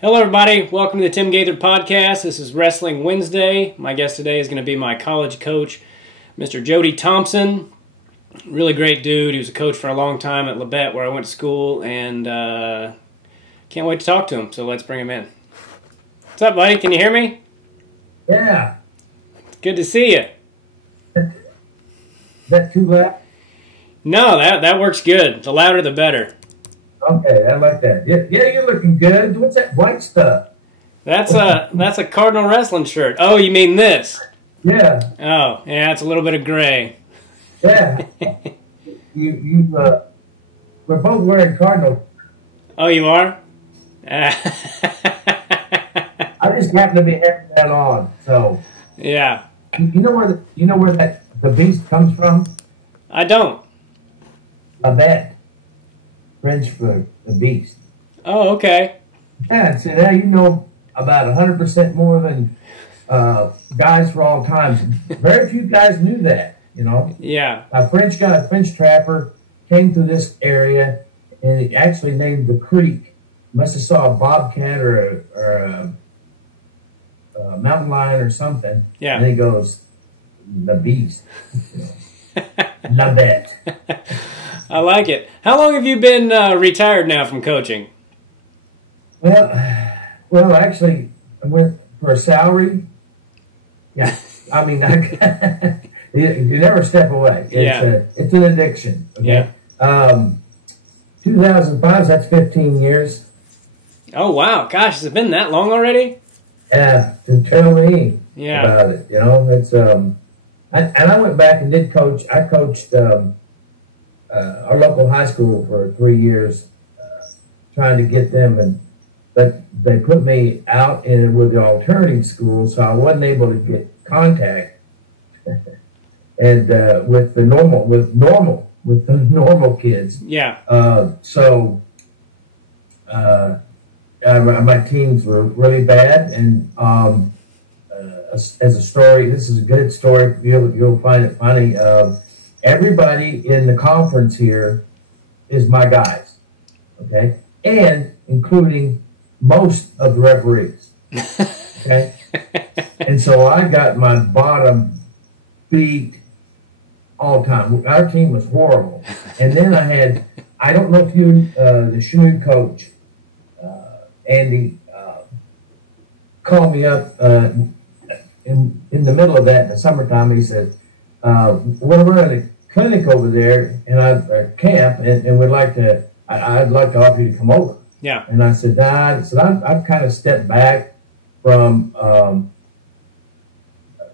Hello, everybody. Welcome to the Tim Gaither Podcast. This is Wrestling Wednesday. My guest today is going to be my college coach, Mr. Jody Thompson. Really great dude. He was a coach for a long time at Labette, where I went to school, and can't wait to talk to him. So let's bring him in. What's up, buddy? Can you hear me? Yeah. Good to see you. Is that too loud? No, that works good. The louder, the better. Okay, I like that. Yeah, you're looking good. What's that white stuff? That's a Cardinal wrestling shirt. Oh, you mean this? Yeah. Oh, yeah, it's a little bit of gray. Yeah. We're both wearing Cardinal. Oh, you are? I just happen to be having that on. So. Yeah. You know where the beast comes from? I don't. Labette. French for the beast. Oh, okay. Yeah, so now you know about 100% more than guys for all times. Very few guys knew that, you know. Yeah. A French trapper, came through this area, and he actually named the creek. Must have saw a bobcat or a mountain lion or something. Yeah. And he goes, the beast. You know. Labette. I like it. How long have you been retired now from coaching? Well, actually, I went for a salary. Yeah, I mean, you never step away. It's an addiction. Okay? Yeah. 2005, that's 15 years. Oh, wow. Gosh, has it been that long already? Yeah, to tell me about it. You know, it's I went back and did coach. I coached our local high school for 3 years, trying to get them, but they put me out with the alternative school, so I wasn't able to get contact, and with the normal kids. Yeah. My teams were really bad, and as a story, this is a good story. You'll find it funny. Everybody in the conference here is my guys, okay? And including most of the referees, okay? And so I got my bottom beat all the time. Our team was horrible. And then I don't know if you, the Chinook coach, Andy, called me up in the middle of that in the summertime. He said, we're running a clinic over there and a camp, and we'd like to. I'd like to offer you to come over. Yeah. And I said, I've kind of stepped back from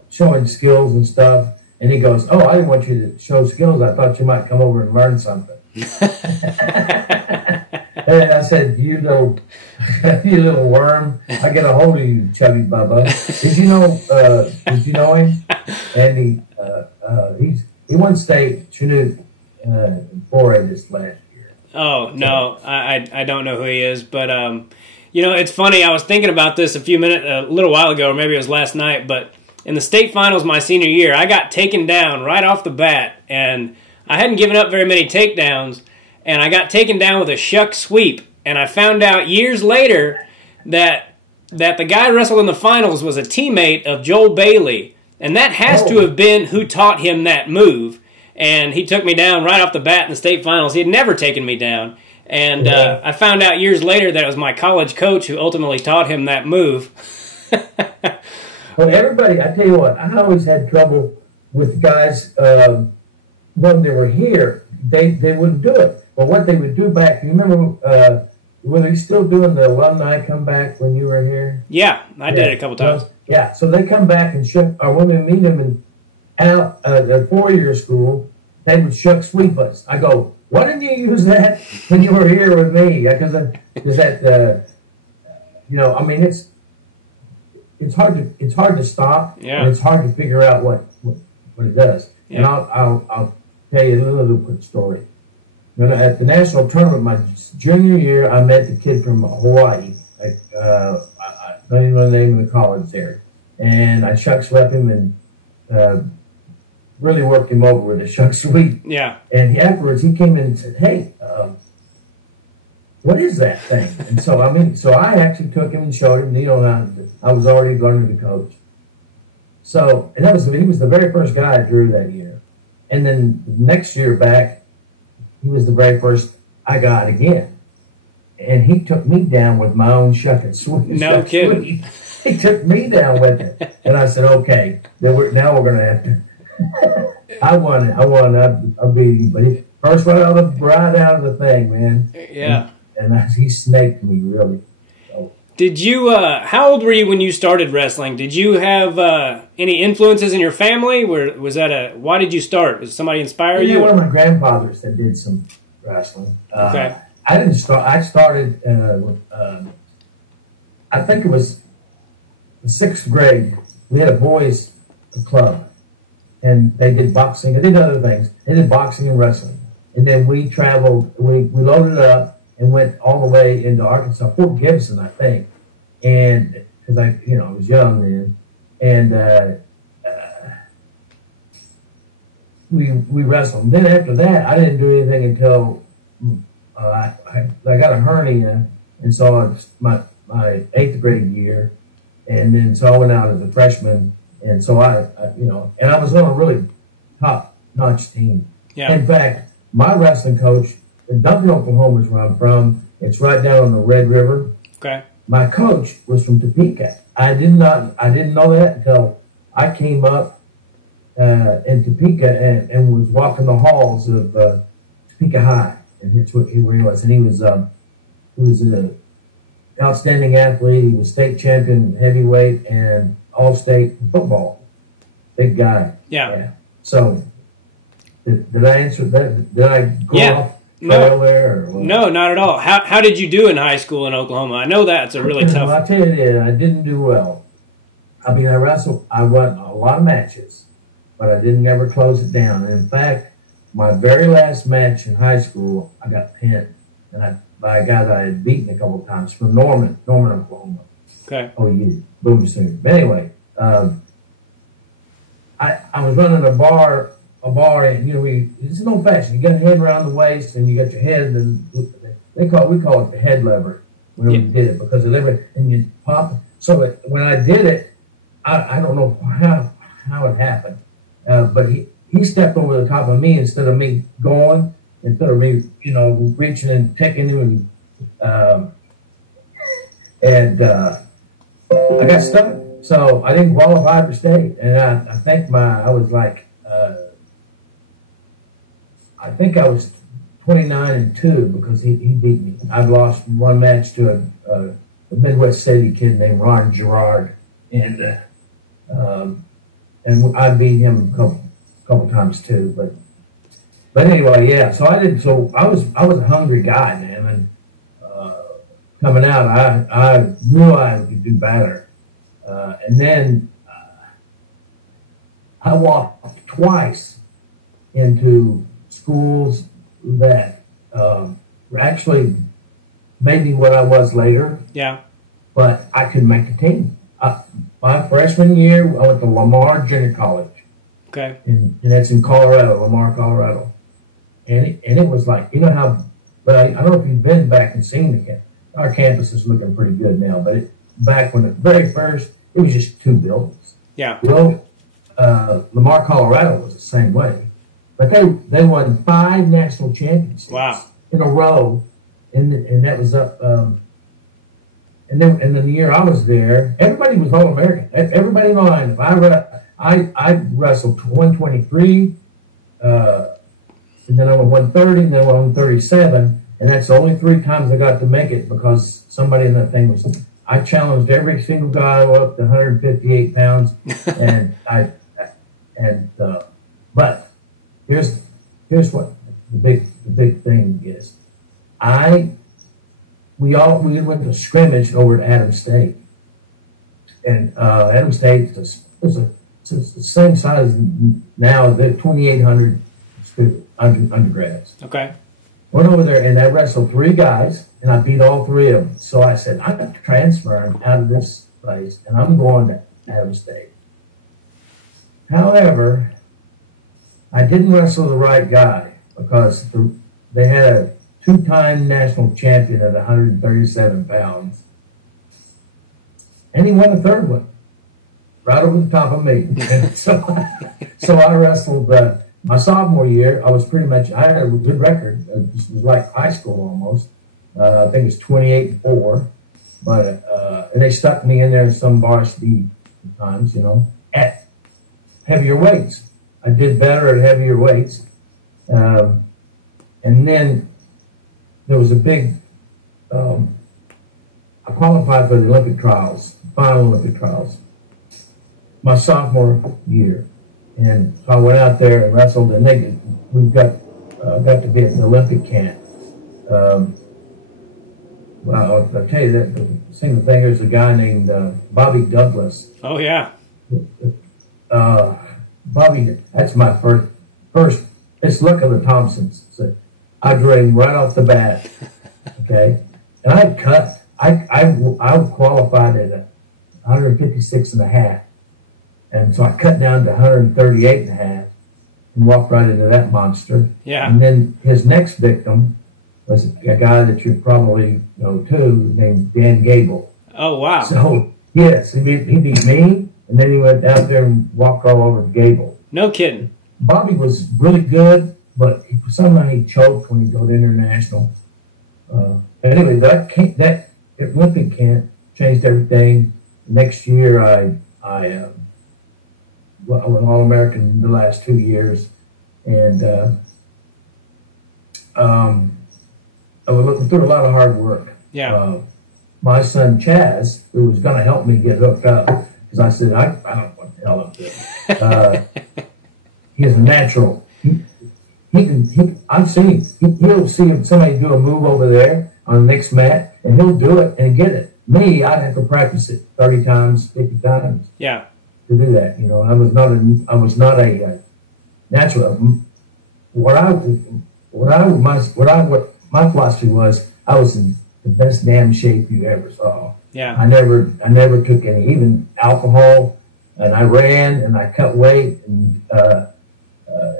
showing skills and stuff. And he goes, "Oh, I didn't want you to show skills. I thought you might come over and learn something." And I said, "You little worm! I get a hold of you, chubby bubba." Did you know him? And he won state Chinook 4A this last year. Oh no, I don't know who he is, but it's funny. I was thinking about this a little while ago, or maybe it was last night. But in the state finals my senior year, I got taken down right off the bat, and I hadn't given up very many takedowns, and I got taken down with a shuck sweep, and I found out years later that the guy I wrestled in the finals was a teammate of Joel Bailey. And that has to have been who taught him that move. And he took me down right off the bat in the state finals. He had never taken me down. And I found out years later that it was my college coach who ultimately taught him that move. Well, everybody, I tell you what, I always had trouble with guys when they were here. They wouldn't do it. But what they would do back, you remember, were they still doing the alumni comeback when you were here? Yeah, I did it a couple times. Yeah, so they come back and when we meet them out at 4-year school, they would shuck sweep us. I go, why didn't you use that when you were here with me? Because that, I mean, it's hard to stop. Yeah. And it's hard to figure out what it does. Yeah. And I'll tell you a little quick story. At the national tournament my junior year, I met the kid from Hawaii. I don't even know the name of the college there. And I shuck swept him and really worked him over with a shuck sweep. Yeah. And afterwards he came in and said, "Hey, what is that thing? And so, I mean, so I actually took him and showed him, you know, I was already learning to coach. So, and he was the very first guy I drew that year. And then next year back, he was the very first I got again. And he took me down with my own shuck and sweet. No kidding. He took me down with it. And I said, okay, now we're going to have to. I won. I beat him. But he first right out of the thing, man. Yeah. And he snaked me, really. So. Did you, how old were you when you started wrestling? Did you have any influences in your family? Why did you start? Did somebody inspire you? One of my grandfathers that did some wrestling. Okay. I didn't start. I started. I think it was the 6th grade. We had a boys' club, and they did boxing. They did other things. They did boxing and wrestling. And then we traveled. We loaded up and went all the way into Arkansas, Fort Gibson, I think. And because I was young then, and we wrestled. And then after that, I didn't do anything until. I got a hernia, and so my 8th grade year, and then so I went out as a freshman, and so and I was on a really top-notch team. Yeah. In fact, my wrestling coach in Duncan, Oklahoma is where I'm from. It's right down on the Red River. Okay. My coach was from Topeka. I didn't know that until I came up in Topeka and was walking the halls of Topeka High. And that's where he was. And he was an outstanding athlete. He was state champion heavyweight and all-state football. Big guy. Yeah. So, did I answer that? Did I go off trail there? Or no, not at all. How did you do in high school in Oklahoma? I know that's a really tough. Well, I'll tell you this, I didn't do well. I mean, I won a lot of matches, but I didn't ever close it down. And in fact, my very last match in high school, I got pinned by a guy that I had beaten a couple of times from Norman, Oklahoma. Okay. Oh, you boom soon. But anyway, I was running a bar, and it's an old fashioned. You got your head around the waist, and you got your head, and we call it the head lever when we did it because the lever, and you pop. So when I did it, I don't know how it happened, but he stepped over the top of me instead of me reaching and taking him, and I got stuck. So I didn't qualify for state, and I think I was 29-2 because he beat me. I'd lost one match to a Midwest City kid named Ron Gerard, and I beat him a couple times too, but anyway, yeah. So I was a hungry guy, man, and coming out, I knew I could do better, and then I walked twice into schools that actually made me what I was later. Yeah, but I couldn't make the team. My freshman year, I went to Lamar Junior College. Okay. And that's in Colorado, Lamar, Colorado. And it was like, you know how, but I don't know if you've been back and seen our campus is looking pretty good now, but back when the very first, it was just 2 buildings. Yeah. Well, Lamar, Colorado was the same way. But they won 5 national championships in a row. And that was up, and then the year I was there, everybody was All-American. Everybody in the line. I wrestled 123, and then I went 130, and then I went 137, and that's the only 3 times I got to make it because somebody in that thing was. I challenged every single guy up to 158 pounds, but here's what the big thing is. We went to scrimmage over at Adams State, and Adams State is the same size now. They're 2,800 undergrads. Okay. Went over there and I wrestled 3 guys, and I beat all 3 of them. So I said, I'm transferring out of this place, and I'm going to Adams State. However, I didn't wrestle the right guy because they had two-time national champion at 137 pounds. And he won a third one, right over the top of me. so I wrestled my sophomore year. I had a good record. It was like high school almost. I think it was 28-4. But and they stuck me in there in some varsity times, you know, at heavier weights. I did better at heavier weights. And then there was a big, I qualified for the Olympic trials, final Olympic trials, my sophomore year. And so I went out there and wrestled, and we got to be at the Olympic camp. Well, I'll tell you that the single thing, there's a guy named Bobby Douglas. Oh, yeah. Bobby, that's my first. It's luck of the Thompsons. So I drew him right off the bat. Okay, and I qualified at 156.5, and so I cut down to 138.5 and walked right into that monster. Yeah. And then his next victim was a guy that you probably know too, named Dan Gable. Oh, wow. So yes, he beat me. And then he went out there and walked all over Gable. No kidding. Bobby was really good, but somehow he choked when he go to international. Anyway, that Olympic camp changed everything. Next year, I was All-American the last 2 years, and I went through a lot of hard work. Yeah. My son Chaz, who was going to help me get hooked up, because I said, I don't know what the hell I'm doing. He's a natural. I've seen, he'll see somebody do a move over there on the next mat, and he'll do it and get it. Me, I'd have to practice it 30 times, 50 times. Yeah. To do that, you know, I was not a natural. My philosophy was, I was in the best damn shape you ever saw. Yeah. I never took any, even alcohol, and I ran and I cut weight, and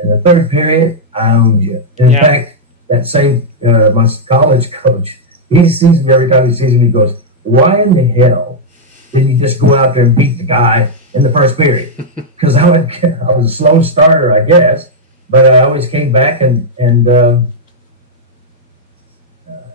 in the third period, I owned you. In fact, that same my college coach, he sees me every time he sees me. He goes, "Why in the hell didn't you just go out there and beat the guy in the first period?" Because I was a slow starter, I guess, but I always came back, and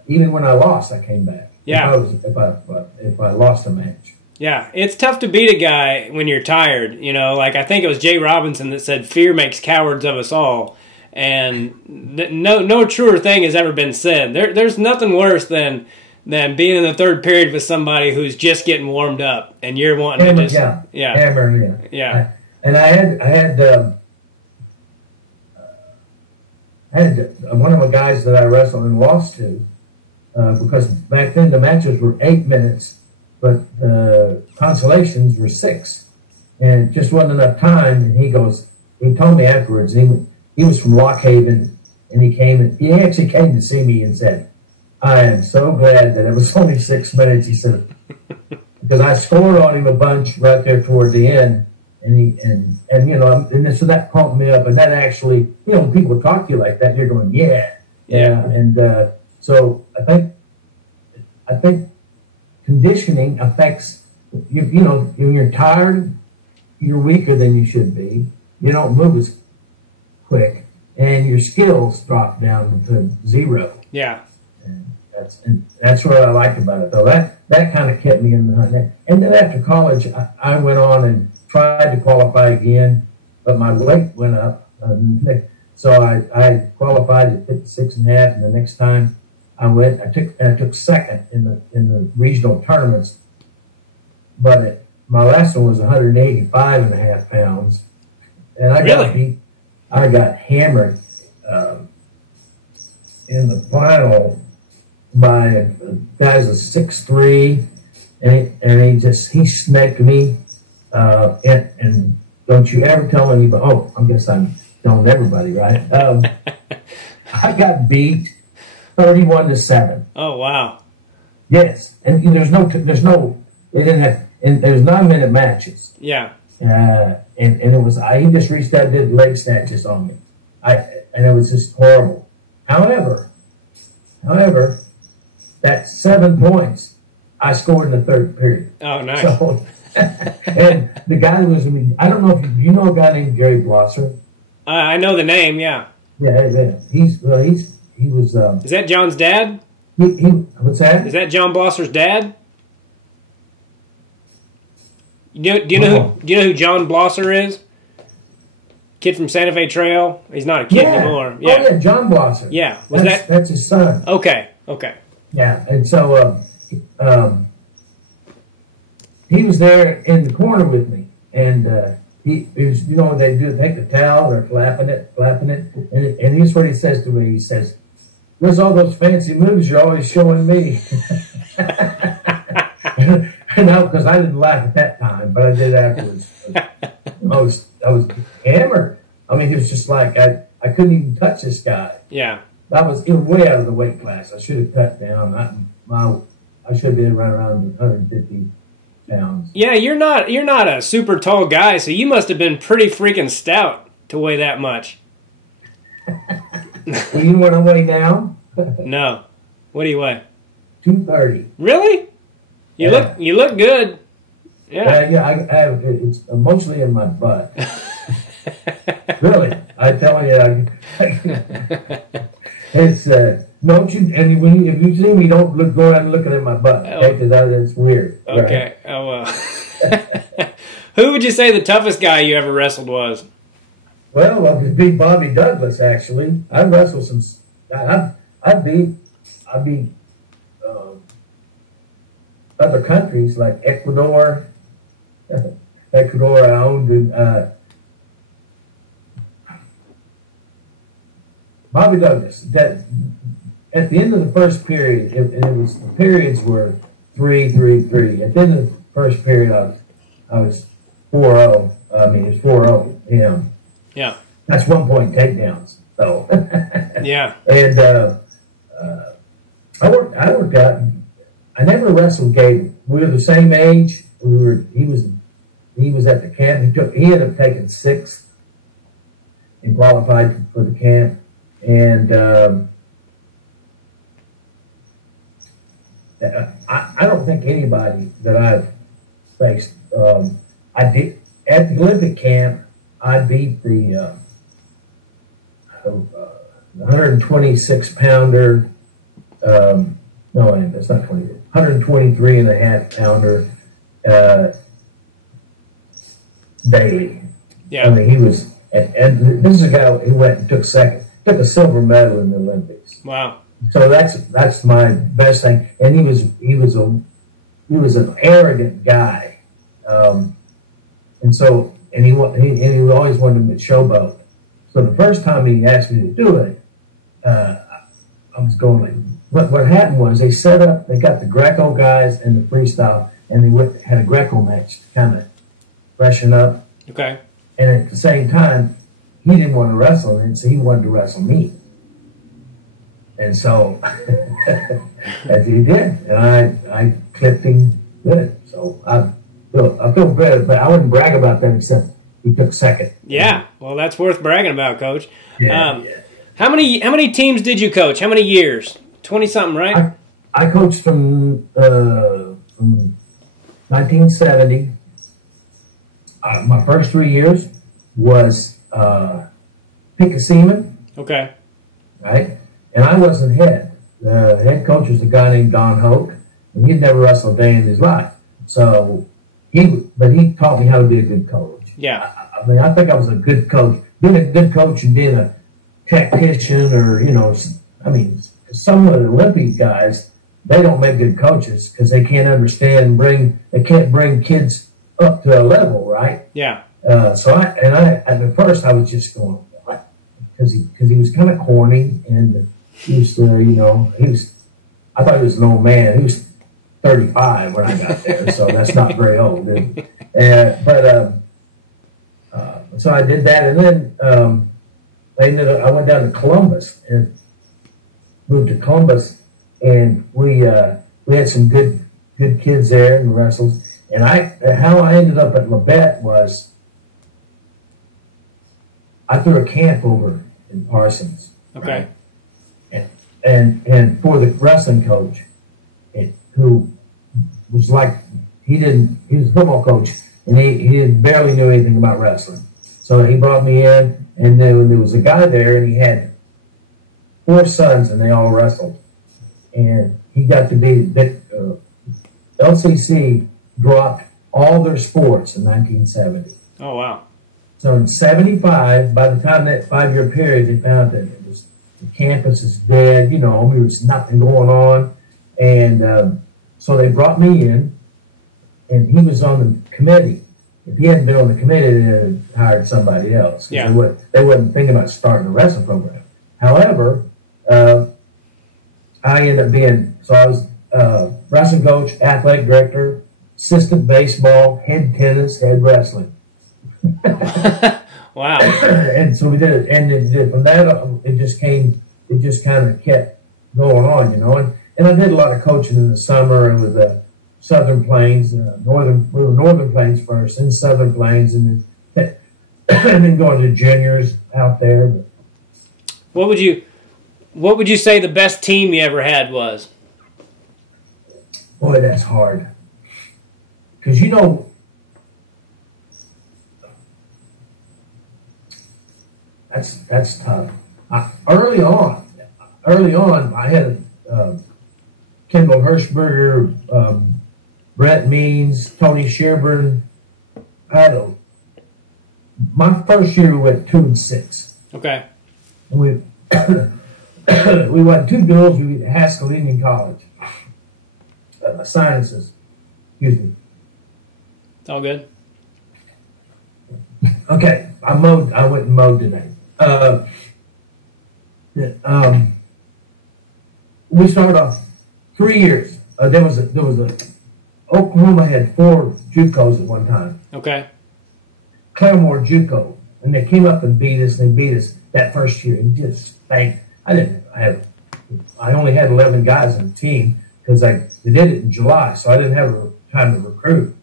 even when I lost, I came back. Yeah. If I lost a match. Yeah, it's tough to beat a guy when you're tired. You know, like I think it was Jay Robinson that said, "Fear makes cowards of us all," and no truer thing has ever been said. There's nothing worse than being in the third period with somebody who's just getting warmed up and you're wanting to just hammer. Yeah. And I had one of the guys that I wrestled and lost to, because back then the matches were 8 minutes, but the consolations were 6, and it just wasn't enough time. And he told me afterwards, he was from Lock Haven, and he actually came to see me and said, "I am so glad that it was only 6 minutes." He said, because I scored on him a bunch right there toward the end, and so that pumped me up, and that actually, you know, when people talk to you like that, you're going, yeah. And so I think conditioning affects you. You know, when you're tired, you're weaker than you should be. You don't move as quick, and your skills drop down to 0. Yeah. And that's what I liked about it, though. That kind of kept me in the hunt. And then after college, I went on and tried to qualify again, but my weight went up. So I qualified at 56.5, and the next time I went, I took second in the regional tournaments. But my last one was 185.5 pounds, and I got hammered in the final by a guy's a 6'3", and he snaked me. And don't you ever tell anybody? Oh, I guess I'm telling everybody, right? I got beat 31-7. Oh, wow. Yes, and there's no. They didn't have. And there's 9-minute matches. Yeah. And it was. He just reached out and did leg snatches on me. And it was just horrible. However, However, that 7 points I scored in the third period. Oh, nice. So, and the guy was, I don't know if you know a guy named Gary Blosser. I know the name, yeah. Yeah. He was. Is that John's dad? What's that? Is that John Blosser's dad? Do you know who John Blosser is? Kid from Santa Fe Trail. He's not a kid anymore. Yeah. Oh yeah, John Blosser. Yeah. That's his son. Okay. Yeah, and so he was there in the corner with me, and he was, what they do, take a towel, they're flapping it, and here's what he says to me. He says, "Where's all those fancy moves you're always showing me?" Because I didn't laugh at that time, but I did afterwards. I was hammered. I mean, he was just like, I couldn't even touch this guy. Yeah. It was way out of the weight class. I should have cut down. I should have been right around 150 pounds. Yeah, you're not a super tall guy, so you must have been pretty freaking stout to weigh that much. Well, you know what I weigh now? No. What do you weigh? 230. Really? You look good. Yeah. Yeah, I have. It's mostly in my butt. Really, I tell you, it's don't you? And if you see me, don't go around looking at my butt, okay? Because that's weird. Okay. Right? Oh well. Who would you say the toughest guy you ever wrestled was? Well, I beat Bobby Douglas. Actually, I wrestled some. I beat other countries like Ecuador. Ecuador, I owned Bobby Douglas. That at the end of the first period, the periods were 3-3-3. At the end of the first period, I was 4-0. I mean, it was 4-0 him. Yeah. That's 1 point takedowns. So. Yeah. And I worked out. I never wrestled Gabe. We were the same age. He was at the camp. He ended up taking 6th and qualified for the camp. And I don't think anybody that I've faced. I did at the Olympic camp. I beat the 126 pounder. No, that's not 20. 123 and a half pounder. Bailey. Yeah. I mean, he was, and this is a guy who went and took a silver medal in the Olympics. Wow. So that's my best thing. And he was an arrogant guy, and he always wanted to showboat. So the first time he asked me to do it, I was going like, what happened was they got the Greco guys and the freestyle, and they had a Greco match to kind of freshen up. Okay. And at the same time, he didn't want to wrestle, and so he wanted to wrestle me. And so, as he did, and I clipped him good. So I feel good, but I wouldn't brag about that except he took 2nd. Yeah, well, that's worth bragging about, Coach. Yeah. How many teams did you coach? How many years? 20-something, right? I coached from 1970. My first 3 years was pick a seaman. Okay. Right? And I wasn't head. The head coach was a guy named Don Hoke, and he'd never wrestled a day in his life. So he taught me how to be a good coach. Yeah. I mean, I think I was a good coach. Being a good coach and being a tactician, or some of the Olympic guys, they don't make good coaches because they can't understand they can't bring kids up to a level, right? Yeah. So at first I was just going, because he was kind of corny, and he was I thought he was an old man. He was 35 when I got there, so that's not very old. So I did that, and then I went down to Columbus and moved to Columbus, and we had some good kids there and wrestled. And how I ended up at Labette was I threw a camp over in Parsons. Okay. Right? and for the wrestling coach, who was like, he was a football coach, and he barely knew anything about wrestling. So he brought me in, and then there was a guy there, and he had 4 sons, and they all wrestled. And he got to be, LCC dropped all their sports in 1970. Oh, wow. So in 75, by the time that 5-year period, they found that the campus is dead, there was nothing going on. And so they brought me in, and he was on the committee. If he hadn't been on the committee, they had hired somebody else. Yeah. They wasn't thinking about starting a wrestling program. However, I ended up being, so I was wrestling coach, athletic director, assistant baseball, head tennis, head wrestling. Wow. And so we did it. And from that, it just kind of kept going on, And I did a lot of coaching in the summer and with the Southern Plains, Northern Plains first, then Southern Plains, and then going to juniors out there. What would you say the best team you ever had was? Boy, that's hard. Because, that's tough. Early on, I had Kendall Hirschberger, Brett Means, Tony Shearburn. My first year we went 2-6. Okay. And we won 2 duels. We beat Haskell Indian College. My sinuses. Excuse me. It's all good. Okay, I went and mowed today. We started off 3 years. There was a Oklahoma had 4 JUCOs at one time. Okay. Claremore JUCO, and they came up and beat us. And they beat us that first year and just spanked. I only had 11 guys in the team because they did it in July, so I didn't have time to recruit.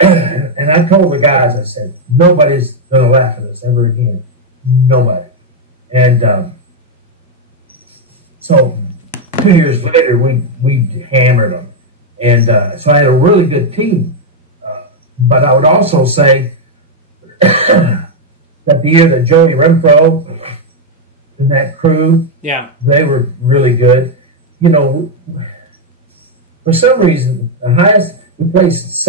And I told the guys, I said, nobody's going to laugh at us ever again. Nobody. And so 2 years later, we hammered them. And so I had a really good team. But I would also say that the year that Joey Renfro and that crew, they were really good. For some reason, the highest, we placed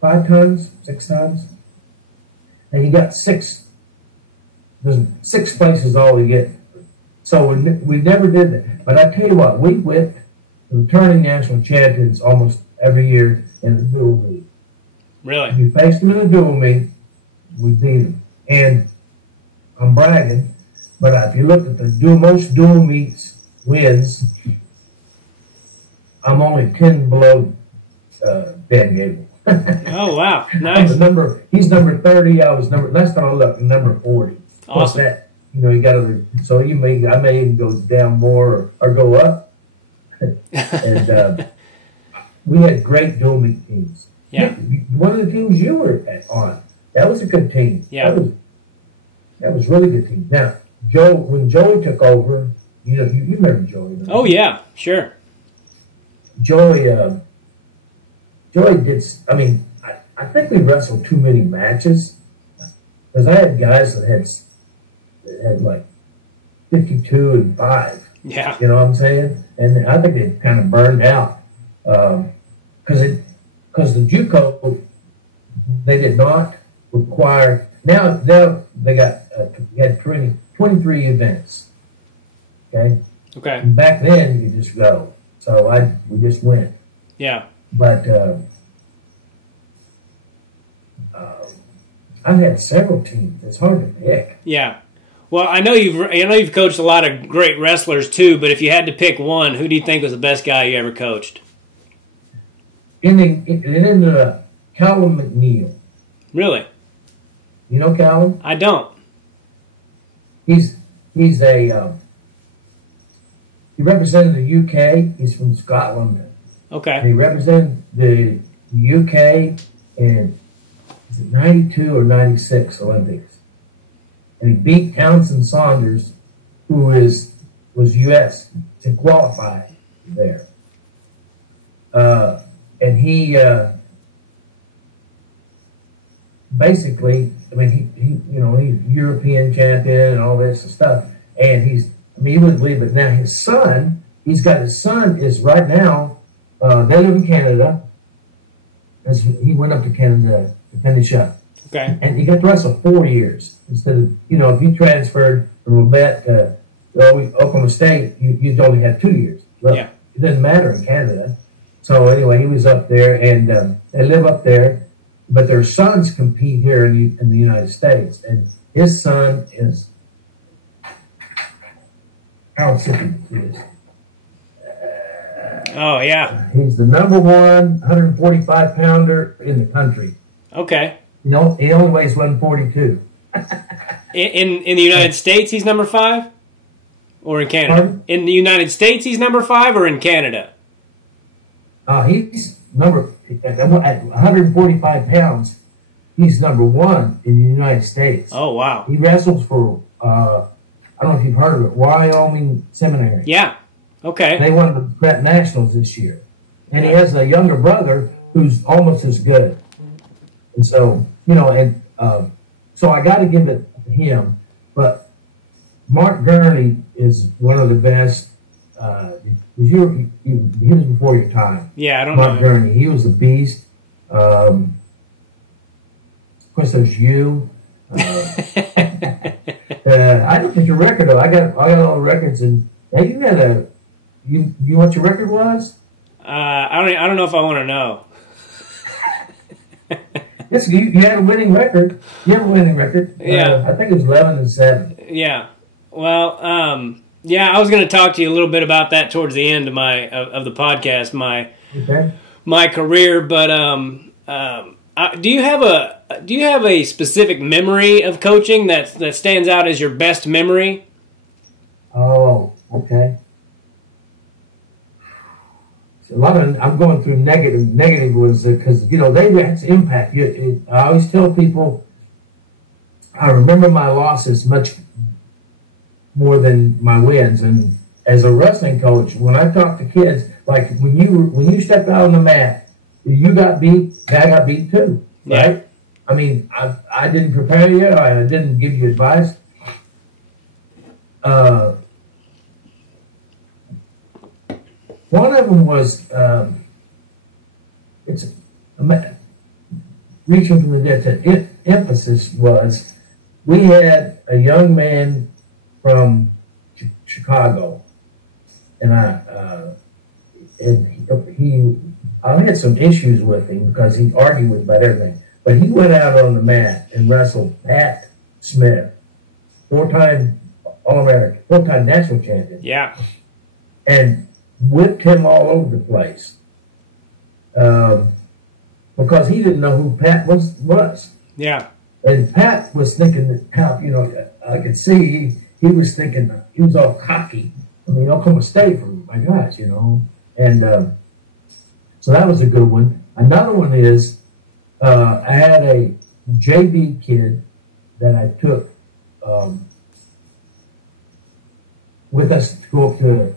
5 times, 6 times, and you got 6. There's 6 places all we get. So we never did that. But I tell you what, we whipped the returning national champions almost every year in the dual meet. Really? If you faced them in the dual meet, we beat them. And I'm bragging, but if you look at the most dual meets wins, I'm only 10 below Ben Gable. Oh, wow. Nice. He's number 30. I was last time I looked, number 40. Awesome. That, you got to, so I may even go down more or go up. And we had great dual meet teams. Yeah. One of the teams you were on, that was a good team. Yeah. That was really good team. Now, when Joey took over, you remember Joey. Right? Oh, yeah, sure. Joey did, I think we wrestled too many matches. Because I had guys that had like 52-5. Yeah. You know what I'm saying? And I think they kind of burned out. Because the JUCO, they did not require, now they had 23 events. Okay? Okay. And back then, you could just go. So we just went. Yeah. But I've had several teams. It's hard to pick. Yeah. Well, I know you've coached a lot of great wrestlers too, but if you had to pick one, who do you think was the best guy you ever coached? It ended up Callum McNeil. Really? You know Callum? I don't. He's a he represented the UK. He's from Scotland. Okay. And he represented the UK in 92 or 96 Olympics. And he beat Townsend Saunders, was U.S. to qualify there. And he basically, I mean, he's European champion and all this stuff. And he wouldn't believe it. Now his son, his son is right now, they live in Canada. As he went up to Canada to finish up. Okay. And he got to wrestle 4 years instead of, if you transferred from Labette to Oklahoma State, you'd only have 2 years. Well, yeah. It doesn't matter in Canada. So anyway, he was up there, and they live up there, but their sons compete here in the United States. And his son is, how sick he is. Oh, yeah. He's the number one 145-pounder in the country. Okay. He only weighs 142. In the United States, he's number 5? Or in Canada? Pardon? In the United States, he's number 5, or in Canada? He's at 145 pounds, he's number 1 in the United States. Oh, wow. He wrestles for, I don't know if you've heard of it, Wyoming Seminary. Yeah. Okay. They won the Prep Nationals this year. And he has a younger brother who's almost as good. And so, so I got to give it to him. But Mark Gurney is one of the best. He was before your time. Yeah, I don't Mark know. Gurney. He was a beast. Of course, there's you. I looked at your record, though. I got all the records. And hey, you had you know what your record was? I don't know if I want to know. Yes, you had a winning record. You have a winning record. Yeah. I think it was 11-7. Yeah. Well, I was going to talk to you a little bit about that towards the end of of the podcast, my career. But do you have a specific memory of coaching that stands out as your best memory? Oh, okay. A lot of I'm going through negative ones because they have impact. I always tell people I remember my losses much more than my wins. And as a wrestling coach, when I talk to kids, like when you stepped out on the mat, you got beat. I got beat too, right? Yeah. I mean, I didn't prepare you. I didn't give you advice. One of them was reaching from the dead. The emphasis was we had a young man from Chicago, and I had some issues with him because he argued with about everything. But he went out on the mat and wrestled Pat Smith, 4-time All-American, 4-time national champion. Yeah, and whipped him all over the place because he didn't know who Pat was. Yeah. And Pat was thinking that, I could see he was thinking he was all cocky. I mean, Oklahoma State, for my gosh, And so that was a good one. Another one is I had a JV kid that I took with us to go up to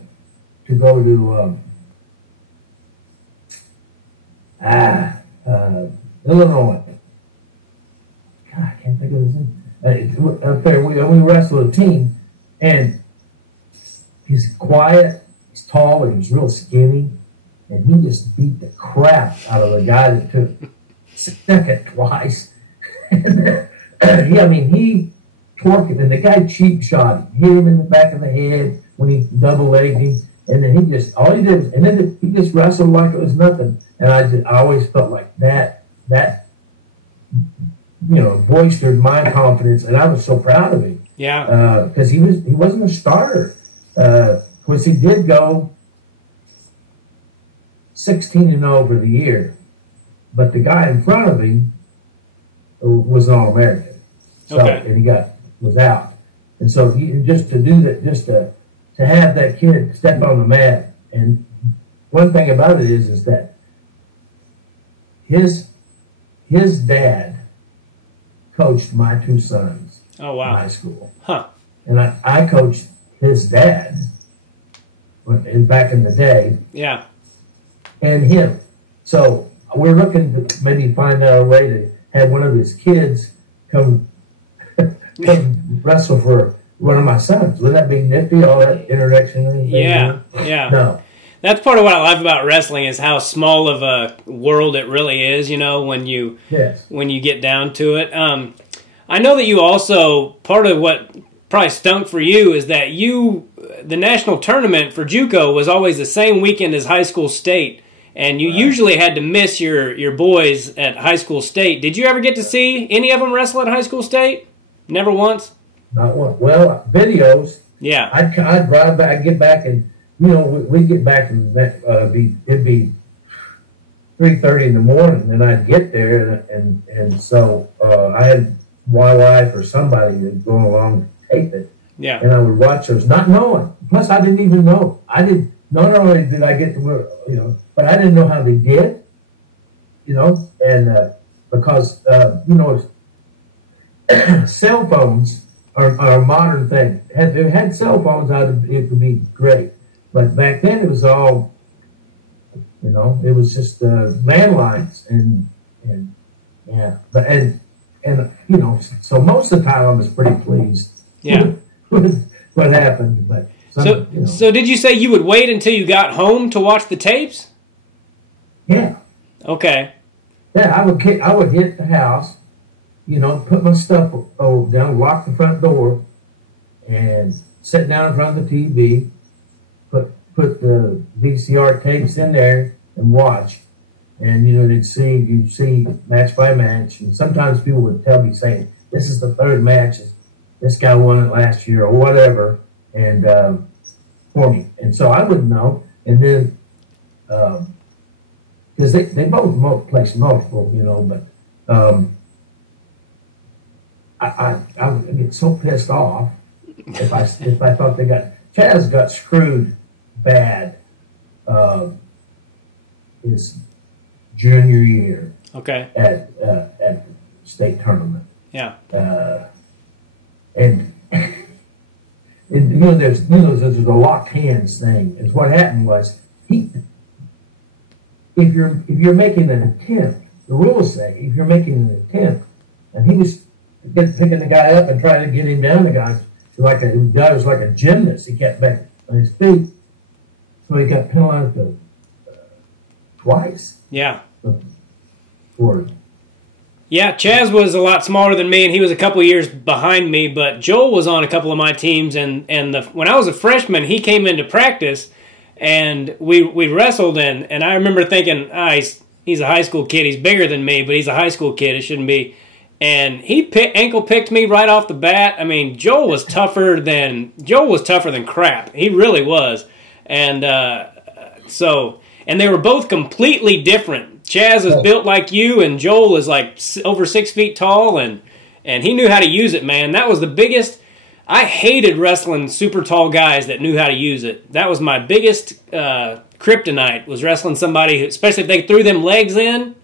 Illinois. God, I can't think of his name. Up there, we wrestled a team, and he's quiet, he's tall, and he's real skinny, and he just beat the crap out of the guy that took second twice. He torqued him, and the guy cheap shot him, hit him in the back of the head when he double legged him. And then he just wrestled like it was nothing. And I always felt like that boistered my confidence, and I was so proud of him. Yeah. Because he wasn't a starter. Of course, he did go 16-0 over the year, but the guy in front of him was an All-American. So, okay. And he was out. And so just to do that, just to have that kid step on the mat, and one thing about it is that his dad coached my 2 sons oh, wow. in high school. Huh. And I coached his dad, back in the day, Yeah. and him. So we're looking to maybe find out a way to have one of his kids come wrestle for one of my sons. Would that be nifty? All that interaction. Yeah. Yeah. No. That's part of what I like about wrestling is how small of a world it really is. You know, when you get down to it. I know that you also, part of what probably stunk for you is that the national tournament for JUCO was always the same weekend as high school state, and you usually had to miss your boys at high school state. Did you ever get to see any of them wrestle at high school state? Never once? Not one. Well, videos. Yeah. I'd drive back, get back, and we'd get back, and it'd be 3:30 in the morning, and I'd get there, and so I had my wife or somebody that going along to tape it. Yeah. And I would watch those, not knowing. Plus, I didn't even know. Not only did I get to where, but I didn't know how they did, and because, cell phones are a modern thing. Had they had cell phones, it would be great. But back then, it was all, it was just landlines and yeah. But so most of the time I was pretty pleased. Yeah. with what happened, but so did you say you would wait until you got home to watch the tapes? Yeah. Okay. Yeah, I would hit the house, put my stuff down, lock the front door, and sit down in front of the TV, put the VCR tapes in there and watch. And you'd see match by match, and sometimes people would tell me saying, "This is the third match. This guy won it last year," or whatever, and for me. And so I would know, and then because they both place multiple, but I would get so pissed off if I thought Chaz got screwed bad his junior year. Okay. At the state tournament. Yeah. And there's the locked hands thing. And what happened was if you're making an attempt, the rules say if you're making an attempt, and he was picking the guy up and trying to get him down, the guy was like a gymnast. He kept back on his feet, so he got penalized twice. Yeah. For Yeah, Chaz was a lot smaller than me, and he was a couple years behind me, but Joel was on a couple of my teams, and when I was a freshman, he came into practice, and we wrestled, and I remember thinking, he's a high school kid, he's bigger than me, but he's a high school kid, it shouldn't be, and he ankle picked me right off the bat. I mean, Joel was tougher than crap, he really was, and and they were both completely different. Chaz is built like you, and Joel is like over 6 feet tall, and he knew how to use it, man. That was the biggest. I hated wrestling super tall guys that knew how to use it. That was my biggest kryptonite, was wrestling somebody who, especially if they threw them legs in,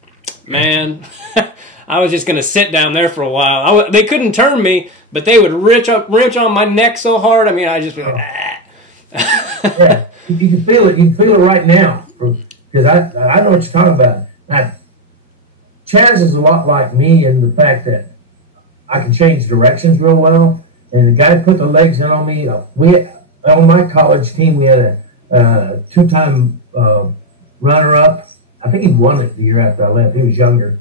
man, I was just going to sit down there for a while. They couldn't turn me, but they would wrench on my neck so hard. I mean, I just be like, Yeah, you can feel it. You can feel it right now, because I know what you're talking about. Chaz is a lot like me in the fact that I can change directions real well. And the guy put the legs in on me. On my college team, we had a two-time runner-up. I think he won it the year after I left. He was younger.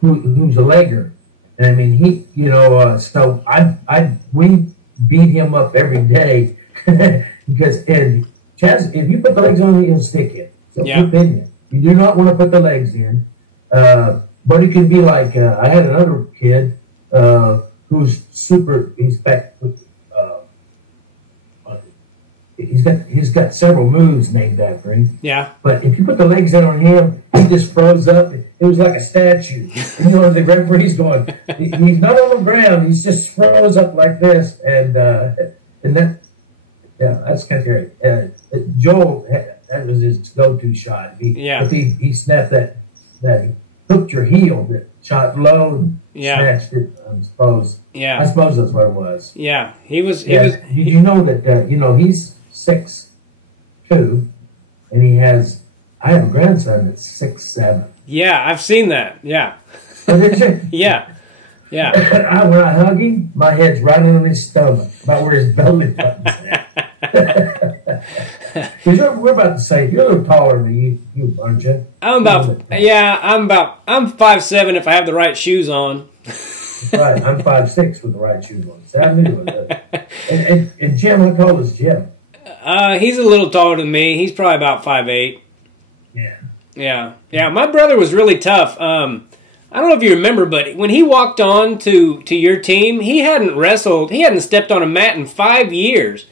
Who's a legger. And I mean, so we beat him up every day because Chaz, if you put the legs on, he'll stick it. So yeah. You do not want to put the legs in. But it can be like, I had another kid who's super, he's got several moves named after him. Yeah. But if you put the legs in on him, he just froze up. It was like a statue. The referee's going, he's not on the ground, he's just froze up like this. And that, yeah, that's kind of scary. Joel, that was his go-to shot. He snapped that he hooked your heel, that shot low, snatched it. I suppose that's what it was. Yeah, he was. Did you know that? He's 6'2", and I have a grandson that's 6'7". Yeah, I've seen that. Yeah. Oh, did you? Yeah. Yeah. When I hug him, my head's right on his stomach, about where his belly button's at. We're about to say you're a little taller than you, aren't you? I'm 5'7" if I have the right shoes on. Right, I'm 5'6" with the right shoes on. So I knew it. And Jim, how tall is Jim? He's a little taller than me. He's probably about 5'8". Yeah. My brother was really tough. I don't know if you remember, but when he walked on to your team, he hadn't wrestled. He hadn't stepped on a mat in 5 years.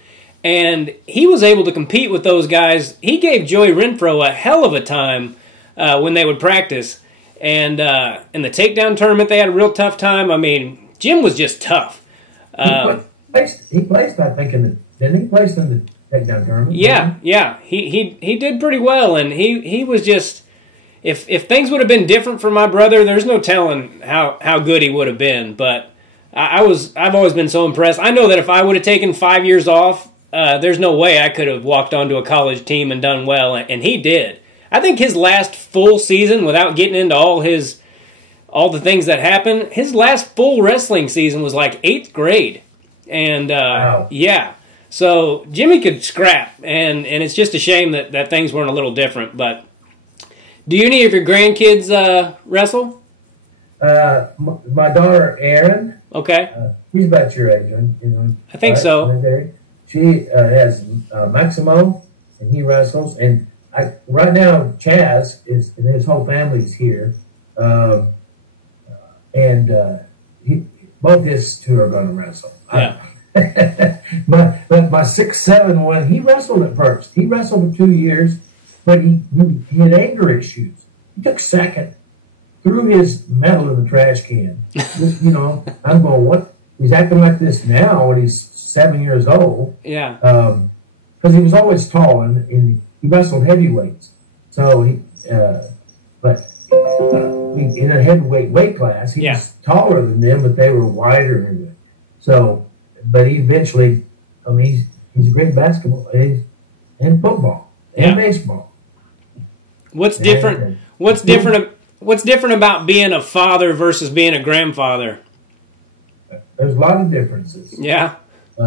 And he was able to compete with those guys. He gave Joey Renfro a hell of a time when they would practice. And in the takedown tournament, they had a real tough time. I mean, Jim was just tough. He placed, I think, didn't he place in the takedown tournament? Yeah. He did pretty well, and he was just. If things would have been different for my brother, there's no telling how good he would have been. But I've always been so impressed. I know that if I would have taken 5 years off, there's no way I could have walked onto a college team and done well, and he did. I think his last full season, without getting into all the things that happened, his last full wrestling season was like 8th grade. And wow. Yeah. So Jimmy could scrap, and it's just a shame that things weren't a little different. But do any of your grandkids wrestle? My daughter Erin. Okay. She's about your age, I think so. She has Maximo, and he wrestles. And right now, Chaz and his whole family's here, and both his two are going to wrestle. Yeah. my 6'7" one, he wrestled at first. He wrestled for 2 years, but he had anger issues. He took second, threw his medal in the trash can. I'm going, what? He's acting like this now when he's 7 years old. Yeah. Because he was always tall and he wrestled heavyweights. So but in a heavyweight weight class, he was taller than them, but they were wider. So, but he eventually, he's a great basketball and football and baseball. What's different? What's different about being a father versus being a grandfather? There's a lot of differences. Yeah. We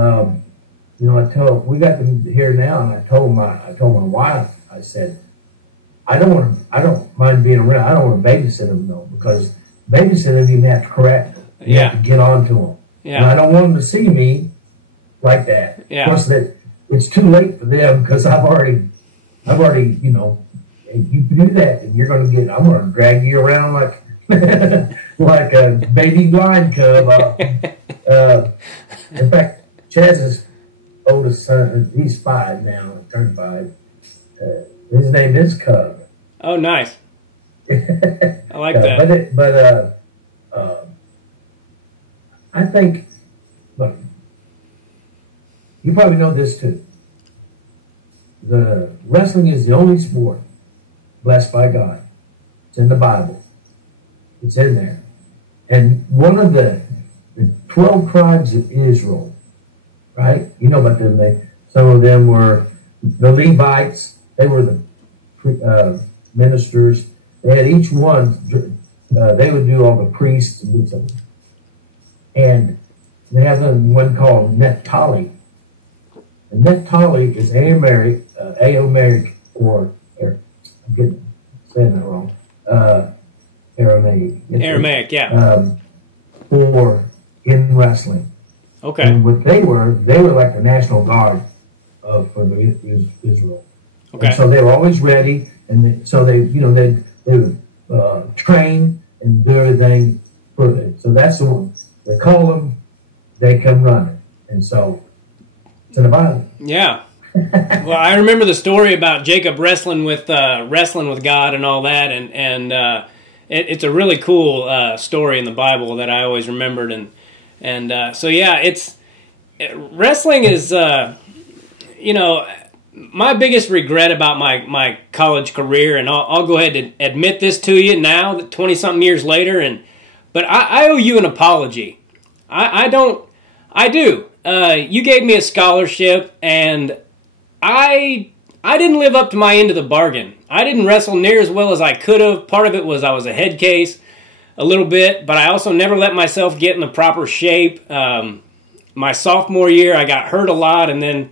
got them here now, and I told my wife, I said, I don't mind being around. I don't want to babysit them though, because babysitting you have to correct them. You have to get on to them. Yeah. And I don't want them to see me like that. Yeah. Of course, that it's too late for them because I've already, you do that, and I'm going to drag you around like like a baby blind cub. In fact, Chaz's oldest son, he's 5 now, turned 5. His name is Cub. Oh, nice. I like that. But I think, look, you probably know this too. The wrestling is the only sport blessed by God. It's in the Bible. It's in there. And one of the 12 tribes of Israel, right? You know about them. Some of them were the Levites. They were the ministers. They had each one, they would do all the priests and do something. And they have one called Naphtali. And Naphtali is Aramaic, or I'm saying that wrong. Aramaic. Aramaic, yeah. Or in wrestling. Okay. And what they were like the National Guard for Israel. Okay. And so they were always ready, and so they would train and do everything for it. So that's the one. They call them, they come running. And so it's in the Bible. Yeah. Well, I remember the story about Jacob wrestling with God and all that, and it's a really cool story in the Bible that I always remembered, and so yeah, wrestling is my biggest regret about my college career, and I'll go ahead and admit this to you now, that 20-something years later, and but I owe you an apology. I don't. I do. You gave me a scholarship, and I didn't live up to my end of the bargain. I didn't wrestle near as well as I could have. Part of it was I was a head case a little bit, but I also never let myself get in the proper shape. My sophomore year, I got hurt a lot, and then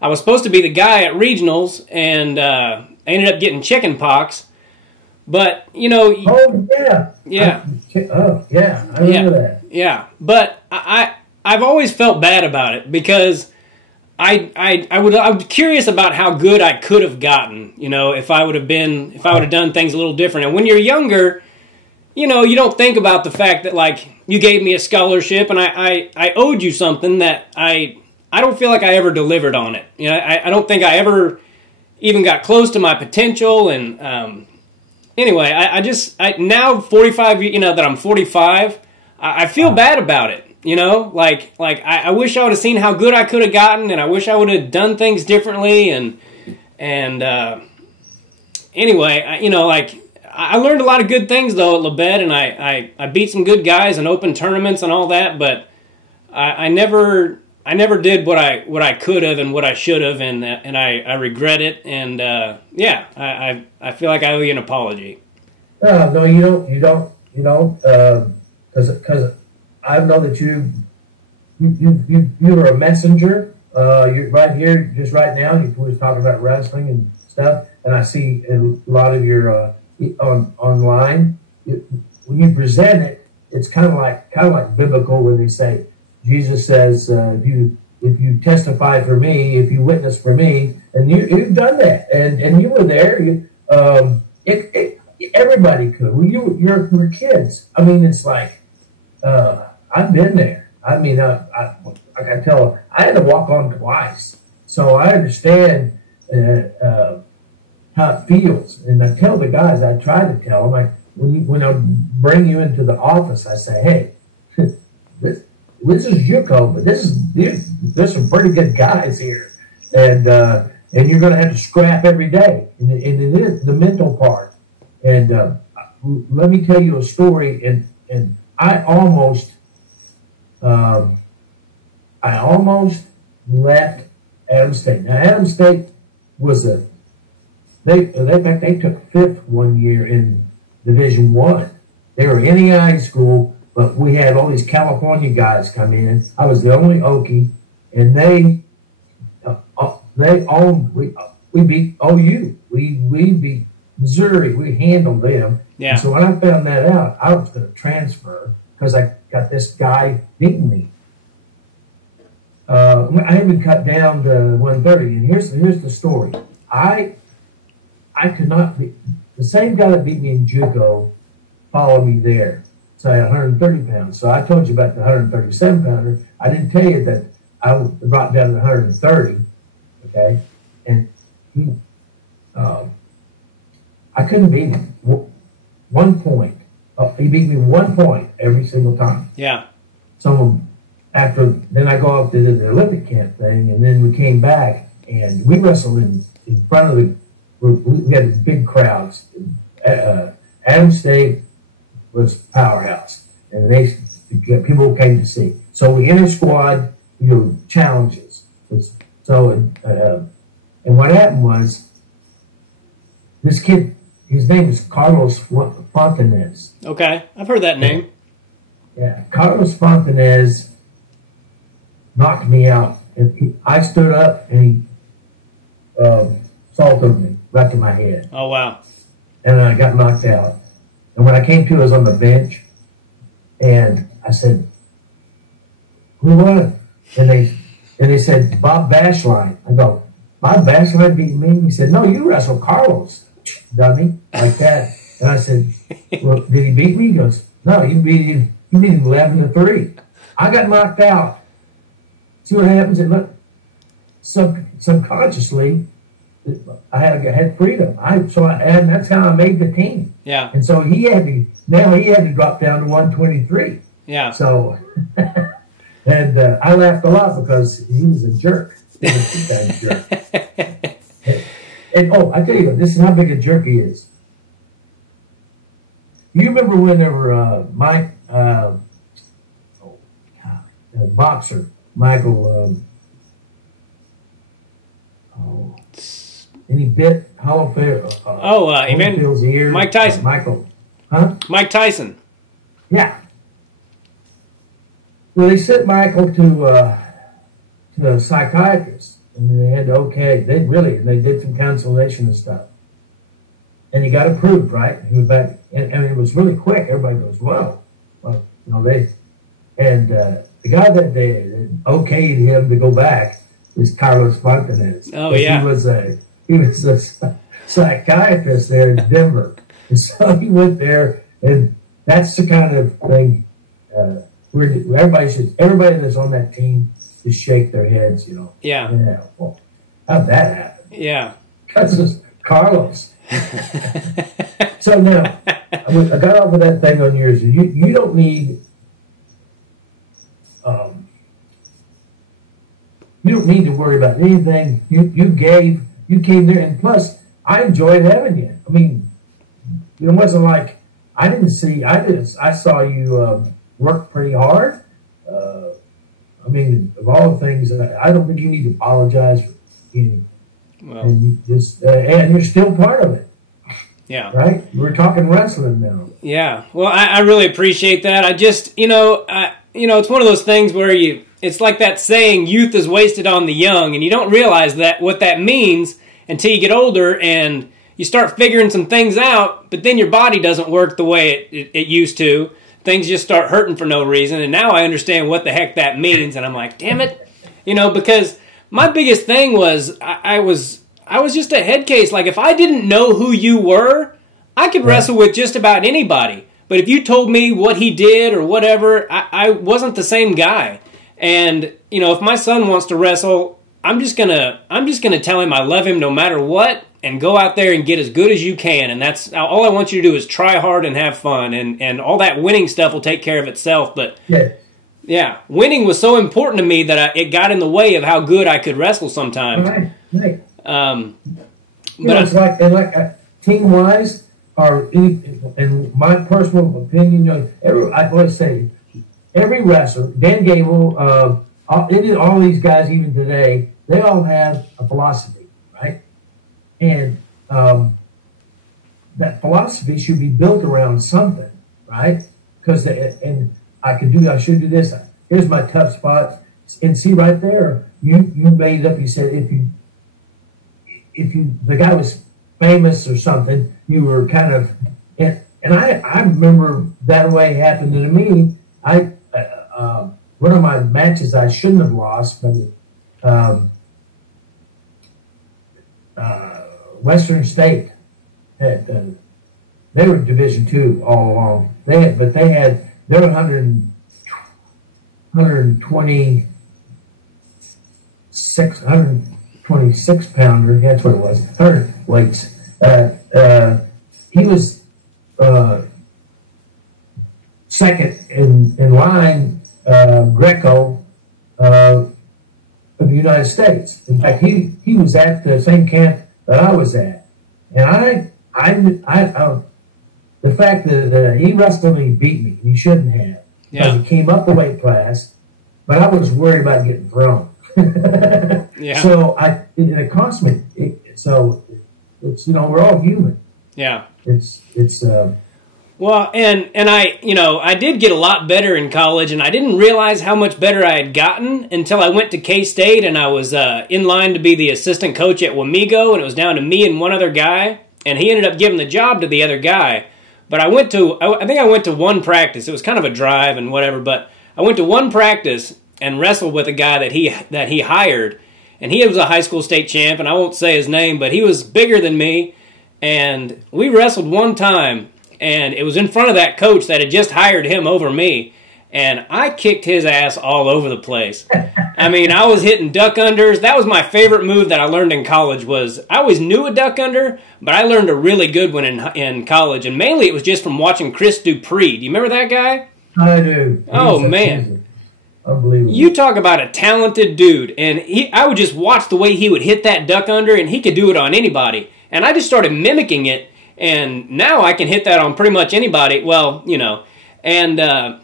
I was supposed to be the guy at regionals, and I ended up getting chicken pox. But, you know... Oh, yeah. Yeah. I remember that. Yeah, but I've always felt bad about it because I'm curious about how good I could have gotten, you know, if I would have done things a little different. And when you're younger, you know, you don't think about the fact that, like, you gave me a scholarship and I owed you something that I don't feel like I ever delivered on it. You know, I don't think I ever even got close to my potential. And anyway, I now 45, you know, that I'm 45, I feel bad about it. You know, like I wish I would have seen how good I could have gotten, and I wish I would have done things differently. And anyway, you know, like I learned a lot of good things though at Labette, and I beat some good guys in open tournaments and all that. But I never did what I could have and what I should have, and I regret it. And yeah, I feel like I owe you an apology. No, you don't, because I know that you were a messenger. You're right here, just right now. You were talking about wrestling and stuff, and I see in a lot of your online. When you present it, it's kind of like biblical, when they say Jesus says, "If you testify for me, if you witness for me," and you've done that, and you were there. Everybody could. Well, you're kids. I mean, it's like. I've been there. I mean, I can tell. I had to walk on twice, so I understand how it feels. And I tell the guys, I try to tell them, like when I bring you into the office, I say, hey, this is JUCO, but there's some pretty good guys here, and you're going to have to scrap every day, and it is the mental part. And let me tell you a story, and I almost left Adams State. Now, Adams State was they took fifth one year in Division I. They were NEI school, but we had all these California guys come in. I was the only Okie, and they owned. We beat OU. We beat Missouri. We handled them. Yeah. And so when I found that out, I was going to transfer because I got this guy beating me. I even cut down to 130, and here's the story. I could not be the same guy that beat me in JUCO followed me there. So I had 130 pounds. So I told you about the 137 pounder. I didn't tell you that I brought down to 130. Okay, and he, I couldn't beat him. 1 point. He beat me 1 point every single time. Yeah. So then I go up to the Olympic camp thing, and then we came back and we wrestled in front of we had big crowds. Adams State was powerhouse, and people came to see. So we inter squad, challenges. So and what happened was this kid. His name is Carlos Fontanez. Okay, I've heard that name. Yeah, Carlos Fontanez knocked me out. I stood up and he assaulted me right to my head. Oh, wow. And I got knocked out. And when I came to, I was on the bench. And I said, who won? And they said, Bob Bashline. I go, Bob Bashline beat me? He said, no, you wrestled Carlos. Dummy, like that. And I said, well, did he beat me? He goes, no, you beat him 11-3. I got knocked out. See what happens? And look, subconsciously, I had freedom. And that's how I made the team. Yeah. And so he had to drop down to 123. Yeah. So, and I laughed a lot because he was a jerk. He was a big jerk. And I tell you, this is how big a jerk he is. You remember when there were Mike, oh God, boxer Michael. And he bit Holyfield's ear. Mike Tyson. Michael, huh? Mike Tyson. Yeah. Well, they sent Michael to a psychiatrist, and they had they did some consultation and stuff, and he got approved, right? He was back, and it was really quick. Everybody goes, "Whoa!" Well, the guy that they okayed him to go back is Carlos Fontanez. Oh yeah, he was a psychiatrist there in Denver, and so he went there, and that's the kind of thing everybody that's on that team just shake their heads, Yeah. Well, how'd that happen? Yeah. That's just Carlos. So now, I got off of that thing on yours. You don't need. You don't need to worry about anything. You came there, and plus, I enjoyed having you. I mean, it wasn't like I saw you work pretty hard. I mean, of all the things, I don't think you need to apologize for anything. Well, and you're still part of it. Yeah. Right? We're talking wrestling now. Yeah. Well, I really appreciate that. I just, it's one of those things where it's like that saying, youth is wasted on the young, and you don't realize what that means until you get older and you start figuring some things out, but then your body doesn't work the way it used to. Things just start hurting for no reason, and now I understand what the heck that means, and I'm like, damn it. Because my biggest thing was I was just a head case. Like, if I didn't know who you were, I could wrestle with just about anybody. But if you told me what he did or whatever, I wasn't the same guy. And, if my son wants to wrestle, I'm just gonna tell him I love him no matter what, and go out there and get as good as you can. And that's all I want you to do is try hard and have fun, and all that winning stuff will take care of itself. But yeah, winning was so important to me that it got in the way of how good I could wrestle sometimes. Right. But it's like team wise, or in my personal opinion, I always say every wrestler, Dan Gable, all these guys even today, they all have a philosophy, right? And that philosophy should be built around something, right? Because I should do this. Here's my tough spot, and see right there, you made it up. You said if the guy was famous or something, you were kind of, and I remember that way happened to me. One of my matches I shouldn't have lost, but Western State had they were Division II all along. They were 126 pounder. That's what it was. 100 weights. He was second in line Greco of the United States. In fact, he was at the same camp that I was at, and the fact that he wrestled and he beat me, he shouldn't have. Yeah. He came up the weight class, but I was worried about getting thrown. Yeah. So it cost me. So it's we're all human. Yeah. It's well, and I did get a lot better in college, and I didn't realize how much better I had gotten until I went to K-State, and I was in line to be the assistant coach at Wamego, and it was down to me and one other guy, and he ended up giving the job to the other guy. But I think I went to one practice. It was kind of a drive and whatever, but I went to one practice and wrestled with a guy that he hired, and he was a high school state champ, and I won't say his name, but he was bigger than me, and we wrestled one time. And it was in front of that coach that had just hired him over me. And I kicked his ass all over the place. I mean, I was hitting duck unders. That was my favorite move that I learned in college. I always knew a duck under, but I learned a really good one in college. And mainly it was just from watching Chris Dupree. Do you remember that guy? I do. Oh, man. Unbelievable. You talk about a talented dude. And I would just watch the way he would hit that duck under, and he could do it on anybody. And I just started mimicking it. And now I can hit that on pretty much anybody. Well, you know, and I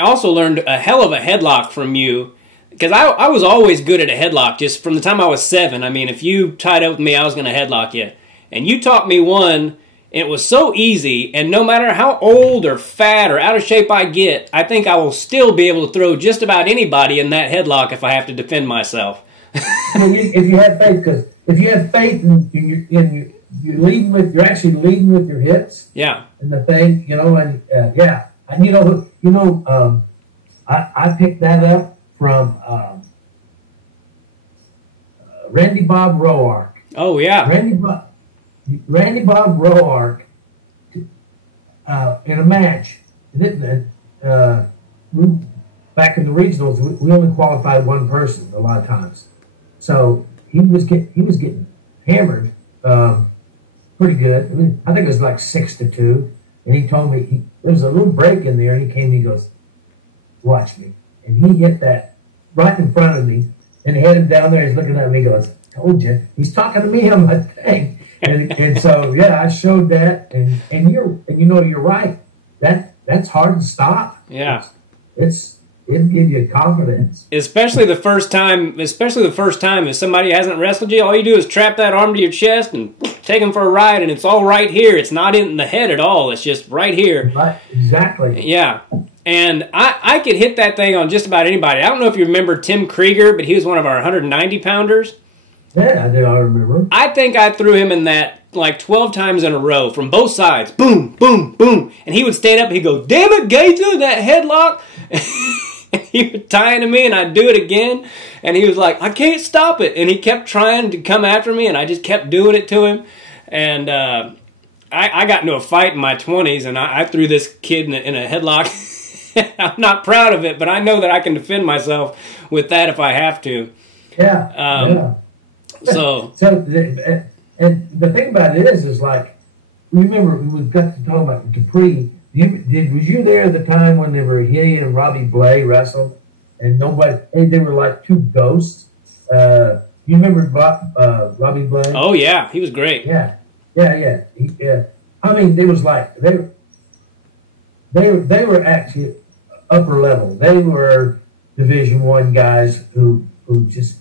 also learned a hell of a headlock from you, because I was always good at a headlock just from the time I was 7. I mean, if you tied up with me, I was going to headlock you. And you taught me one. It was so easy, and no matter how old or fat or out of shape I get, I think I will still be able to throw just about anybody in that headlock if I have to defend myself. If you have faith, because if you have faith and you're actually leading with your hips. Yeah. And the thing, you know, and yeah, and I picked that up from Randy Bob Roark. Oh yeah. Randy Bob Roark in a match, back in the regionals, we only qualified one person a lot of times. So he was getting hammered pretty good. I mean, I think it was like 6-2. And he told me there was a little break in there, and he came and he goes, "Watch me." And he hit that right in front of me, and he had him down there. He's looking at me. He goes, "Told you." He's talking to me on my thing. And so yeah, I showed that, and you're right. That's hard to stop. Yeah, it'll give you confidence, especially the first time. If somebody hasn't wrestled you, all you do is trap that arm to your chest and take them for a ride, and it's all right here. It's not in the head at all. It's just right here. Right, exactly. Yeah. And I could hit that thing on just about anybody. I don't know if you remember Tim Krieger, but he was one of our 190 pounders. Yeah, I do. I remember. I think I threw him in that like 12 times in a row from both sides. Boom, boom, boom. And he would stand up and he'd go, "Damn it, Gator, that headlock." And he would tie into me and I'd do it again. And he was like, "I can't stop it." And he kept trying to come after me and I just kept doing it to him. And I got into a fight in my 20s and I threw this kid in a headlock. I'm not proud of it, but I know that I can defend myself with that if I have to. Yeah, yeah. So and the thing about it is like, remember we got to talk about Dupree. Was you there at the time when he and Robbie Blay wrestled, and they were like two ghosts? You remember Robbie Blay? Oh yeah, he was great. Yeah. I mean, they was like they were actually upper level. They were Division I guys who just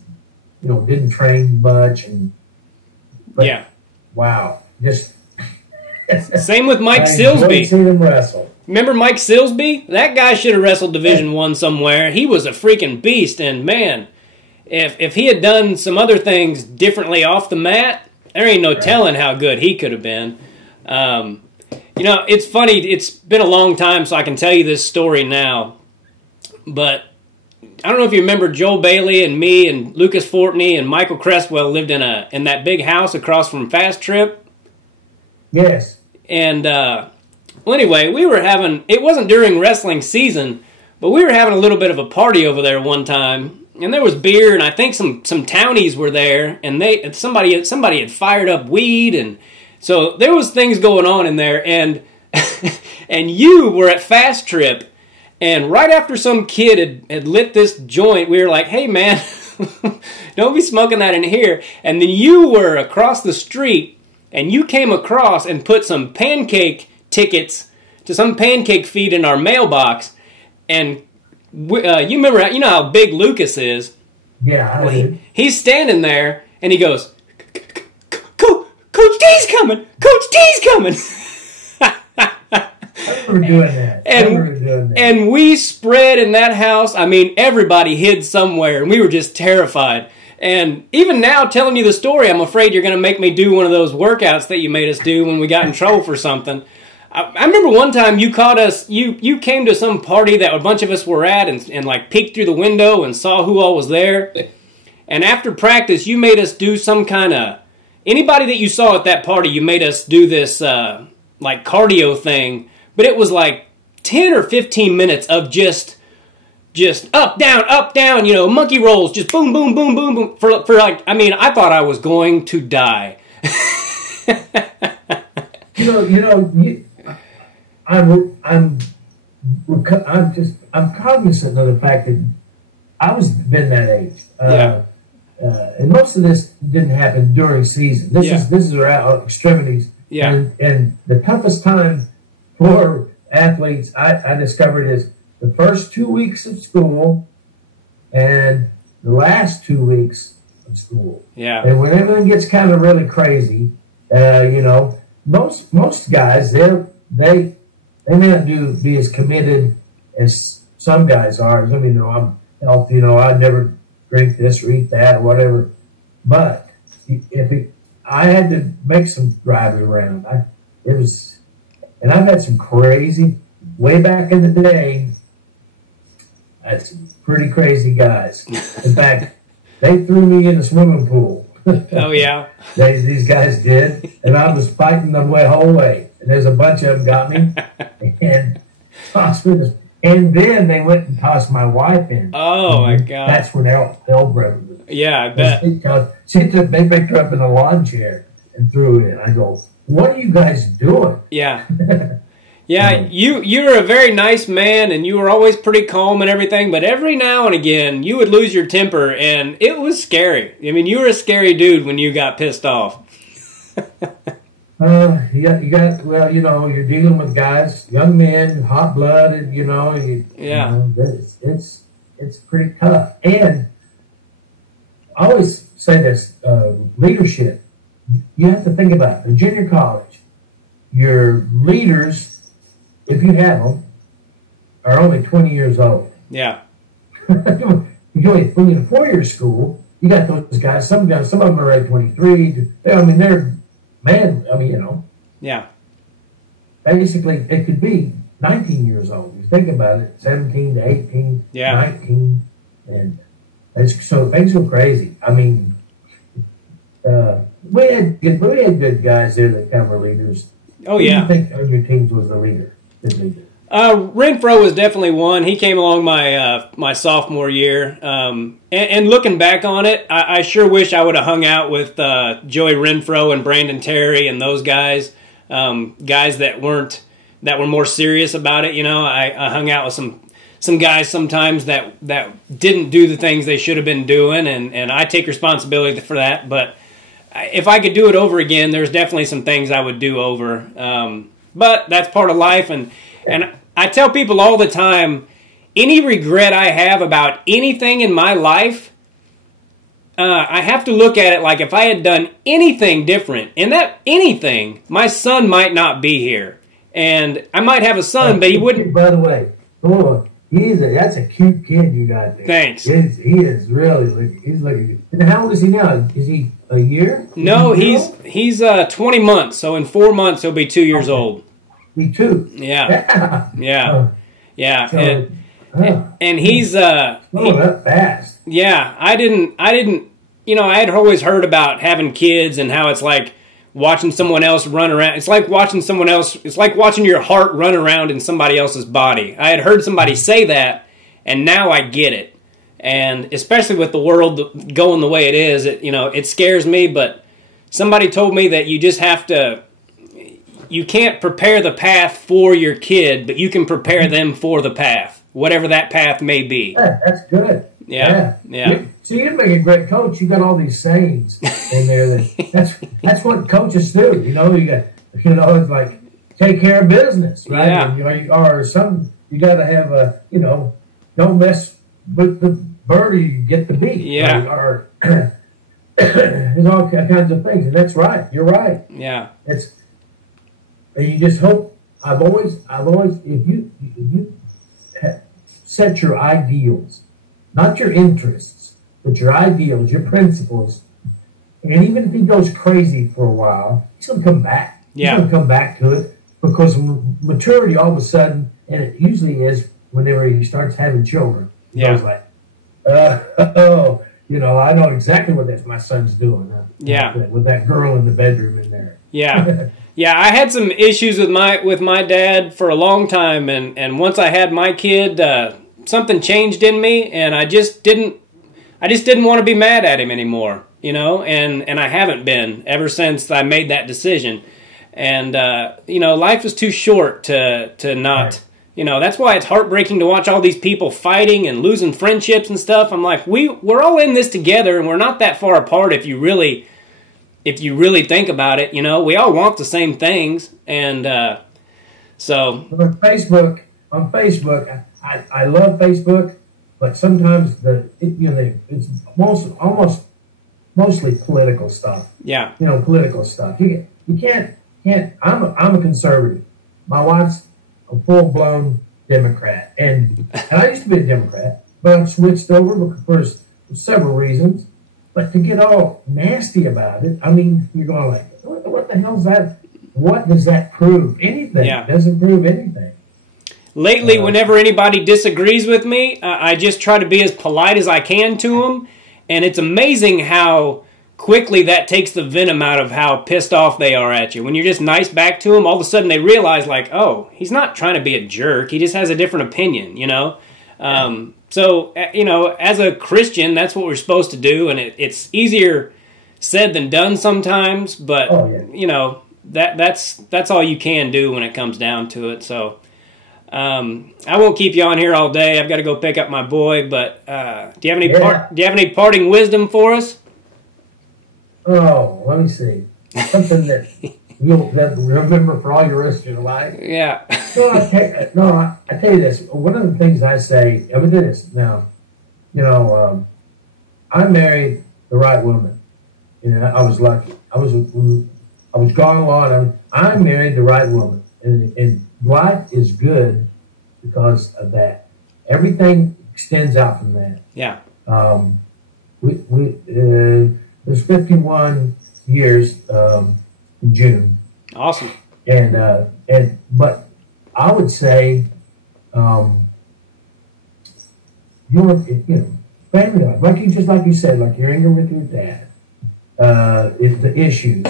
didn't train much yeah. Wow, just same with Mike Silsby. See them wrestle. Remember Mike Silsby? That guy should have wrestled Division I somewhere. He was a freaking beast, and man, if he had done some other things differently off the mat, there ain't no telling how good he could have been. It's funny. It's been a long time, so I can tell you this story now. But I don't know if you remember Joel Bailey and me and Lucas Fortney and Michael Crestwell lived in that big house across from Fast Trip. Yes. And well, anyway, it wasn't during wrestling season, but we were having a little bit of a party over there one time, and there was beer, and I think some townies were there, and somebody had fired up weed, and so there was things going on in there, and and you were at Fast Trip. And right after some kid had lit this joint, we were like, "Hey, man, don't be smoking that in here." And then you were across the street, and you came across and put some pancake tickets to some pancake feed in our mailbox. And you remember, how big Lucas is. Yeah. Well, he's standing there, and he goes, "Coach D's coming! Coach D's coming!" I remember doing that. And we spread in that house. I mean, everybody hid somewhere, and we were just terrified. And even now, telling you the story, I'm afraid you're going to make me do one of those workouts that you made us do when we got in trouble for something. I remember one time you caught us, you came to some party that a bunch of us were at and like peeked through the window and saw who all was there. And after practice, you made us do some kind of, anybody that you saw at that party, you made us do this like cardio thing. But it was like 10 or 15 minutes of just up, down, monkey rolls, just boom, boom, boom, boom, boom. For like, I mean, I thought I was going to die. I'm cognizant of the fact that I was been that age. And most of this didn't happen during season. This is our extremities. Yeah. And the toughest time for athletes, I discovered, is the first 2 weeks of school and the last 2 weeks of school. Yeah. And when everything gets kind of really crazy, you know, most guys, they may not be as committed as some guys are. I mean, you know, I'm healthy, you know, I'd never drink this or eat that or whatever. But I had to make some drives around. And I've had some crazy, way back in the day, I had some pretty crazy guys. In fact, they threw me in the swimming pool. Oh, yeah? These guys did. And I was fighting them the whole way. And there's a bunch of them got me. And tossed me this. And then they went and tossed my wife in. Oh, my God. That's when hell broke loose. Yeah, I bet. They picked her up in a lawn chair and threw her in. I go, what are you guys doing? Yeah. Yeah, you were a very nice man, and you were always pretty calm and everything, but every now and again, you would lose your temper, and it was scary. I mean, you were a scary dude when you got pissed off. You got, well, you know, you're dealing with guys, young men, hot-blooded, you know. Yeah. You know, it's pretty tough. And I always say this, leadership, you have to think about it. The junior college, your leaders, if you have them, are only 20 years old. Yeah. When you're in 4-year school, you got those guys, some of them are like 23. I mean, they're, man, I mean, you know. Yeah. Basically, it could be 19 years old. You think about it, 17 to 18, Yeah. 19. And so things go crazy. I mean, we had good guys there that kind of were leaders. Oh, Who yeah. do you think on your teams was the leader? Good leader. Renfro was definitely one. He came along my sophomore year. And looking back on it, I sure wish I would have hung out with Joey Renfro and Brandon Terry and those guys, guys that were more serious about it. You know, I hung out with some guys sometimes that didn't do the things they should have been doing, and I take responsibility for that. But if I could do it over again, there's definitely some things I would do over. But that's part of life, and I tell people all the time, any regret I have about anything in my life, I have to look at it like if I had done anything different, and that anything, my son might not be here. And I might have a son, but he wouldn't. By the way, that's a cute kid you got there. Thanks. He is really, he's looking. And how old is he now? Is he a year? No, he's 20 months, so in 4 months he'll be 2 years old. Me too. Yeah. Yeah. So, and he's that fast. Yeah, I didn't, you know, I had always heard about having kids and how it's like watching someone else run around. It's like watching your heart run around in somebody else's body. I had heard somebody say that, and now I get it. And especially with the world going the way it is, it scares me, but somebody told me that you just have to, you can't prepare the path for your kid, but you can prepare them for the path, whatever that path may be. Yeah, that's good. Yeah. So you make a great coach. You got all these sayings in there. That's what coaches do. You know, it's like take care of business, right? Yeah. And, you got to have don't mess with the bird or you get the bee. Yeah. Or there's all kinds of things, and that's right. You're right. Yeah. And you just hope. I've always, if you set your ideals, not your interests, but your ideals, your principles, and even if he goes crazy for a while, he's going to come back. Yeah. He's going to come back to it because maturity all of a sudden, and it usually is whenever he starts having children. Yeah. He's like, I know exactly what my son's doing. Yeah. With that girl in the bedroom in there. Yeah. Yeah, I had some issues with my dad for a long time, and once I had my kid, something changed in me, and I just didn't want to be mad at him anymore, and I haven't been ever since I made that decision. And life is too short to not, that's why it's heartbreaking to watch all these people fighting and losing friendships and stuff. I'm like, we're all in this together, and we're not that far apart if you really if you really think about it, we all want the same things. And so on Facebook, I love Facebook, but sometimes it's mostly political stuff. Yeah. Political stuff. You can't. I'm a conservative. My wife's a full-blown Democrat, and I used to be a Democrat, but I've switched over for several reasons. But to get all nasty about it, I mean, you're going like, what the hell's that? What does that prove? Anything? Yeah. It doesn't prove anything. Lately, whenever anybody disagrees with me, I just try to be as polite as I can to them, and it's amazing how quickly that takes the venom out of how pissed off they are at you. When you're just nice back to them, all of a sudden they realize, like, oh, he's not trying to be a jerk. He just has a different opinion, So, as a Christian, that's what we're supposed to do, and it's easier said than done sometimes, but, that's all you can do when it comes down to it. So, I won't keep you on here all day. I've got to go pick up my boy, but do you have any parting wisdom for us? Oh, let me see. Something that you'll remember for all your rest of your life. Yeah. I tell you this. One of the things I say, I would do this now. I married the right woman. I was lucky. I was gone a lot. I married the right woman, and life is good because of that. Everything extends out from that. Yeah. There's 51 years in June. Awesome. But I would say, family life, like you said, like you're angry with your dad, the issues.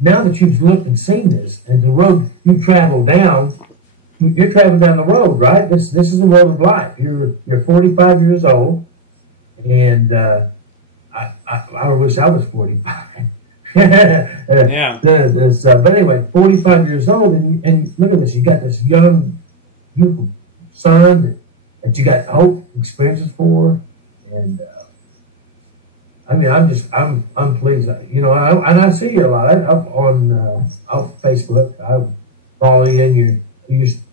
Now that you've looked and seen this, and the road you travel down, you're traveling down the road, right? This is the road of life. You're 45 years old, and I wish I was 45. Yeah. But anyway, 45 years old, and look at this. You got this young, beautiful son that you got hope, experiences for, and I'm pleased. And I see you a lot on Facebook. I follow you, and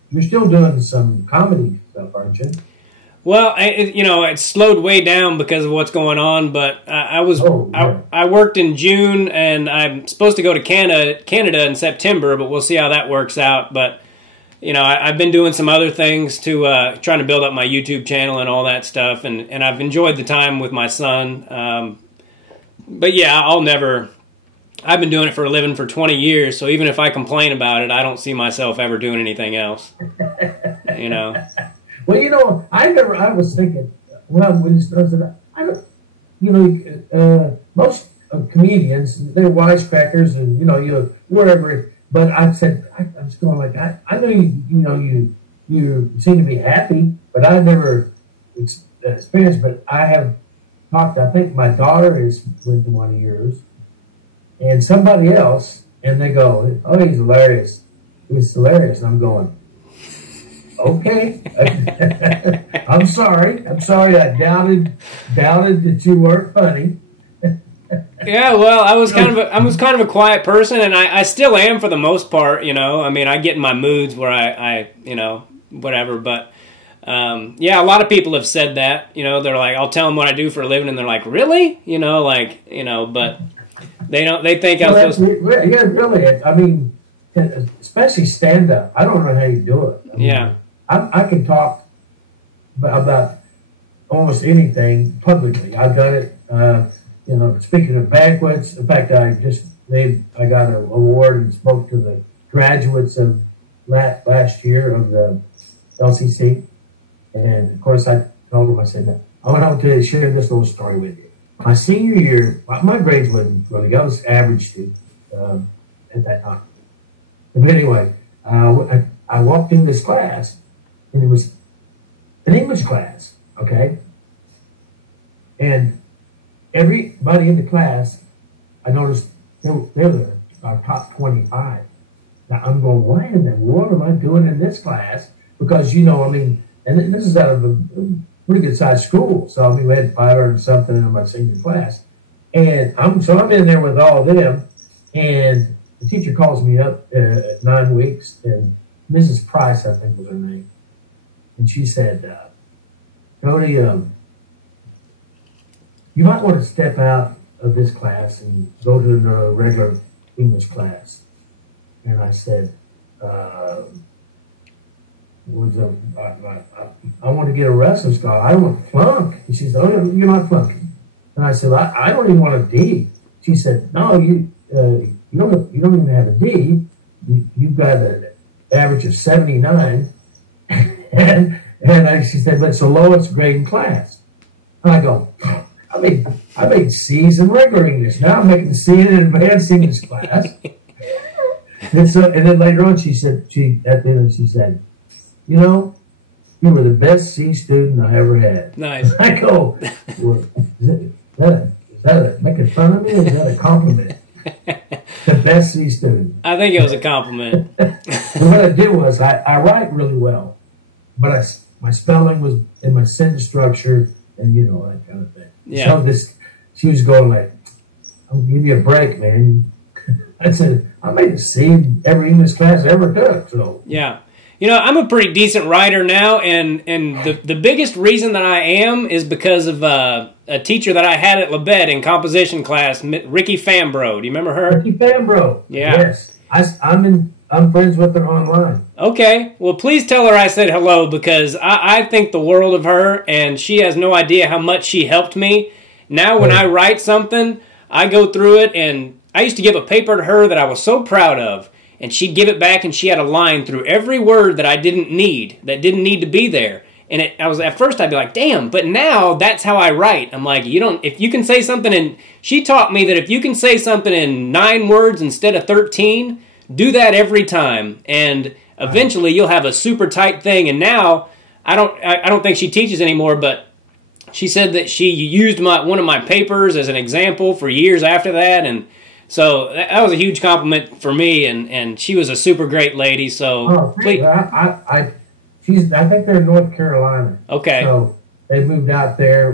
you're still doing some comedy stuff, aren't you? Well, it slowed way down because of what's going on. But I worked in June, and I'm supposed to go to Canada in September. But we'll see how that works out. But I've been doing some other things to trying to build up my YouTube channel and all that stuff, and I've enjoyed the time with my son. But yeah, I've been doing it for a living for 20 years. So even if I complain about it, I don't see myself ever doing anything else. Well, I was thinking, when you started, most comedians, they're wisecrackers and, whatever. But I said, I was going like, I know you seem to be happy, but I never experienced, but I have talked, I think my daughter is with one of yours, and somebody else, and they go, oh, he's hilarious. He's hilarious. And I'm going, okay. I'm sorry. I doubted that you weren't funny. Yeah, well, I was kind of a quiet person, and I still am for the most part. I get in my moods where I whatever. But a lot of people have said that. They're like, I'll tell them what I do for a living, and they're like, really? But they think I'm supposed to. Yeah, really. Especially stand up. I don't know how you do it. I can talk about almost anything publicly. I've done it. Speaking of banquets, in fact, I got an award and spoke to the graduates of last year of the LCC, and of course I told them, I said, I want to share this little story with you. My senior year, my grades wasn't really good. I was average student at that time. But anyway, I walked in this class, and it was an English class, okay? And everybody in the class, I noticed they were our top 25. Now I'm going, why in the world am I doing in this class? Because, and this is out of a pretty good sized school. So, we had 500 and something in my senior class. And I'm in there with all of them, and the teacher calls me up at 9 weeks, and Mrs. Price, I think was her name, and she said, Jody, you might want to step out of this class and go to the regular English class. And I said, I want to get a wrestling scholar. I don't want to flunk. And she said, oh, you're not flunking. And I said, I don't even want a D. She said, no, you don't even have a D. You've got an average of 79. and she said, but it's the lowest grade in class. And I go, I made C's in regular English. Now I'm making C in advanced English class. and then later on, she said, at the end, she said, you know, you were the best C student I ever had. Nice. I go, well, is that making fun of me, or is that a compliment? The best C student. I think it was a compliment. And what I did was I write really well, but my spelling was in my sentence structure and that kind of thing. Yeah. So she was going like, "I'll give you a break, man." I said, I made a C every English class I ever took. So yeah. I'm a pretty decent writer now, and the biggest reason that I am is because of a teacher that I had at Labette in composition class, Ricky Fambro. Do you remember her? Ricky Fambro. Yeah. Yes. I'm friends with her online. Okay. Well, please tell her I said hello, because I think the world of her, and she has no idea how much she helped me. Now when I write something, I go through it, and I used to give a paper to her that I was so proud of, and she'd give it back, and she had a line through every word that I didn't need to be there. And at first I'd be like, damn, but now that's how I write. I'm like, if you can say something she taught me that if you can say something in 9 words instead of 13, do that every time. And eventually you'll have a super tight thing. And now I don't think she teaches anymore, but she said that she used one of my papers as an example for years after that. And so that was a huge compliment for me, and she was a super great lady. So please. I think they're in North Carolina. Okay. So they moved out there.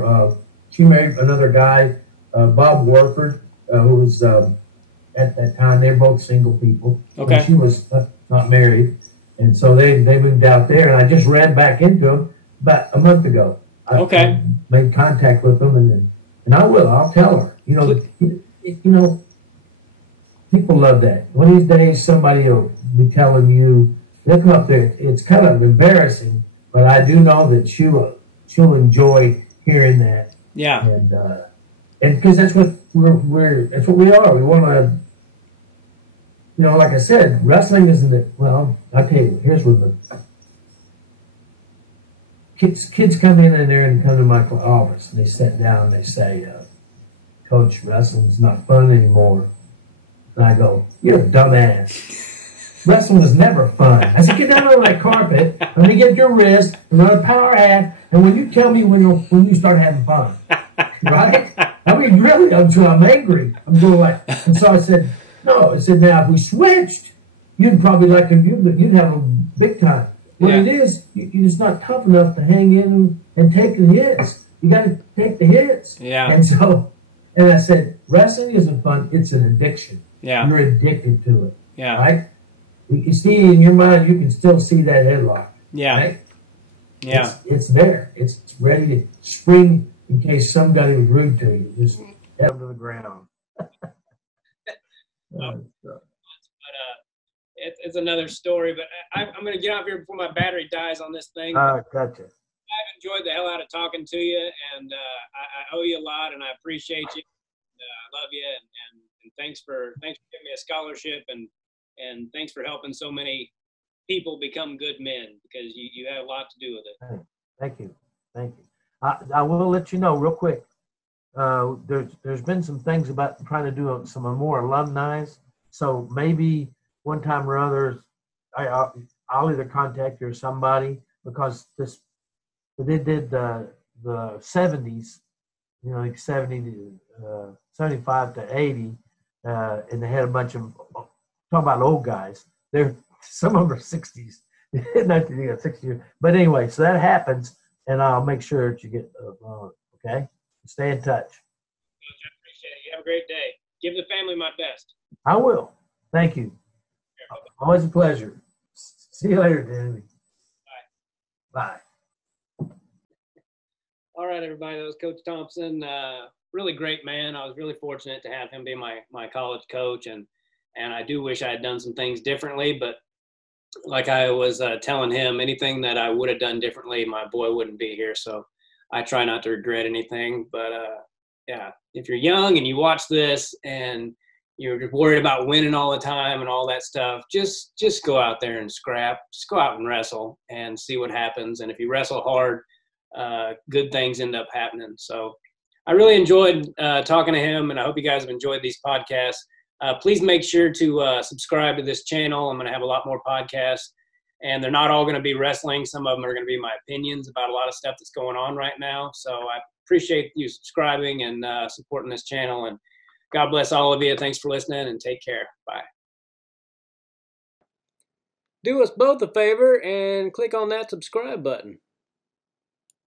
She married another guy, Bob Warford, who was at that time, they were both single people. Okay. And she was not married, and so they moved out there. And I just ran back into them about a month ago. I made contact with them, and I'll tell her. People love that. One of these days, somebody will be telling you, they'll come up there. It's kind of embarrassing, but I do know that she'll enjoy hearing that. Yeah. And because that's what that's what we are. We want to, like I said, wrestling isn't it? Well, I'll tell you, here's what the kids come in there and come to my office, and they sit down and they say, Coach, wrestling's not fun anymore. And I go, you're a dumbass. Wrestling was never fun. I said, get down on that carpet, let me get your wrist, and run a power act, and when you tell me when you start having fun. Right? I mean, really, until I'm angry. I'm going like, and so I said, no. I said, now, if we switched, you'd probably you'd have a big time. What it is, you're just not tough enough to hang in and take the hits. You got to take the hits. Yeah. And I said, wrestling isn't fun. It's an addiction. Yeah. You're addicted to it. Yeah. Right? You see in your mind, you can still see that headlock. Yeah. Right? Yeah. It's there. It's ready to spring in case somebody was rude to you. Just head to the ground. It's another story, but I'm going to get off here before my battery dies on this thing. Gotcha. I've enjoyed the hell out of talking to you, and I owe you a lot, and I appreciate you. I love you, and thanks for giving me a scholarship, and thanks for helping so many people become good men, because you had a lot to do with it. Thank you. I will let you know real quick. There's been some things about trying to do some more alumni, so maybe one time or other, I'll either contact you or somebody, because they did the 70s, like 75 to 80, and they had a bunch of, talking about old guys. Some of them are 60s, 60s. But anyway, so that happens, and I'll make sure that you get okay? Stay in touch. I appreciate it. a great day. Give the family my best. I will. Thank you. Always a pleasure. See you later, Danny. Bye. Bye. All right, everybody. That was Coach Thompson. Really great man. I was really fortunate to have him be my college coach, and I do wish I had done some things differently. But like I was telling him, anything that I would have done differently, my boy wouldn't be here. So I try not to regret anything. But yeah, if you're young and you watch this and you're just worried about winning all the time and all that stuff, just go out there and scrap. Just go out and wrestle and see what happens. And if you wrestle hard, good things end up happening. So I really enjoyed talking to him, and I hope you guys have enjoyed these podcasts. Please make sure to subscribe to this channel. I'm going to have a lot more podcasts, and they're not all going to be wrestling. Some of them are going to be my opinions about a lot of stuff that's going on right now. So I appreciate you subscribing and supporting this channel, and God bless all of you. Thanks for listening, and take care. Bye. Do us both a favor and click on that subscribe button.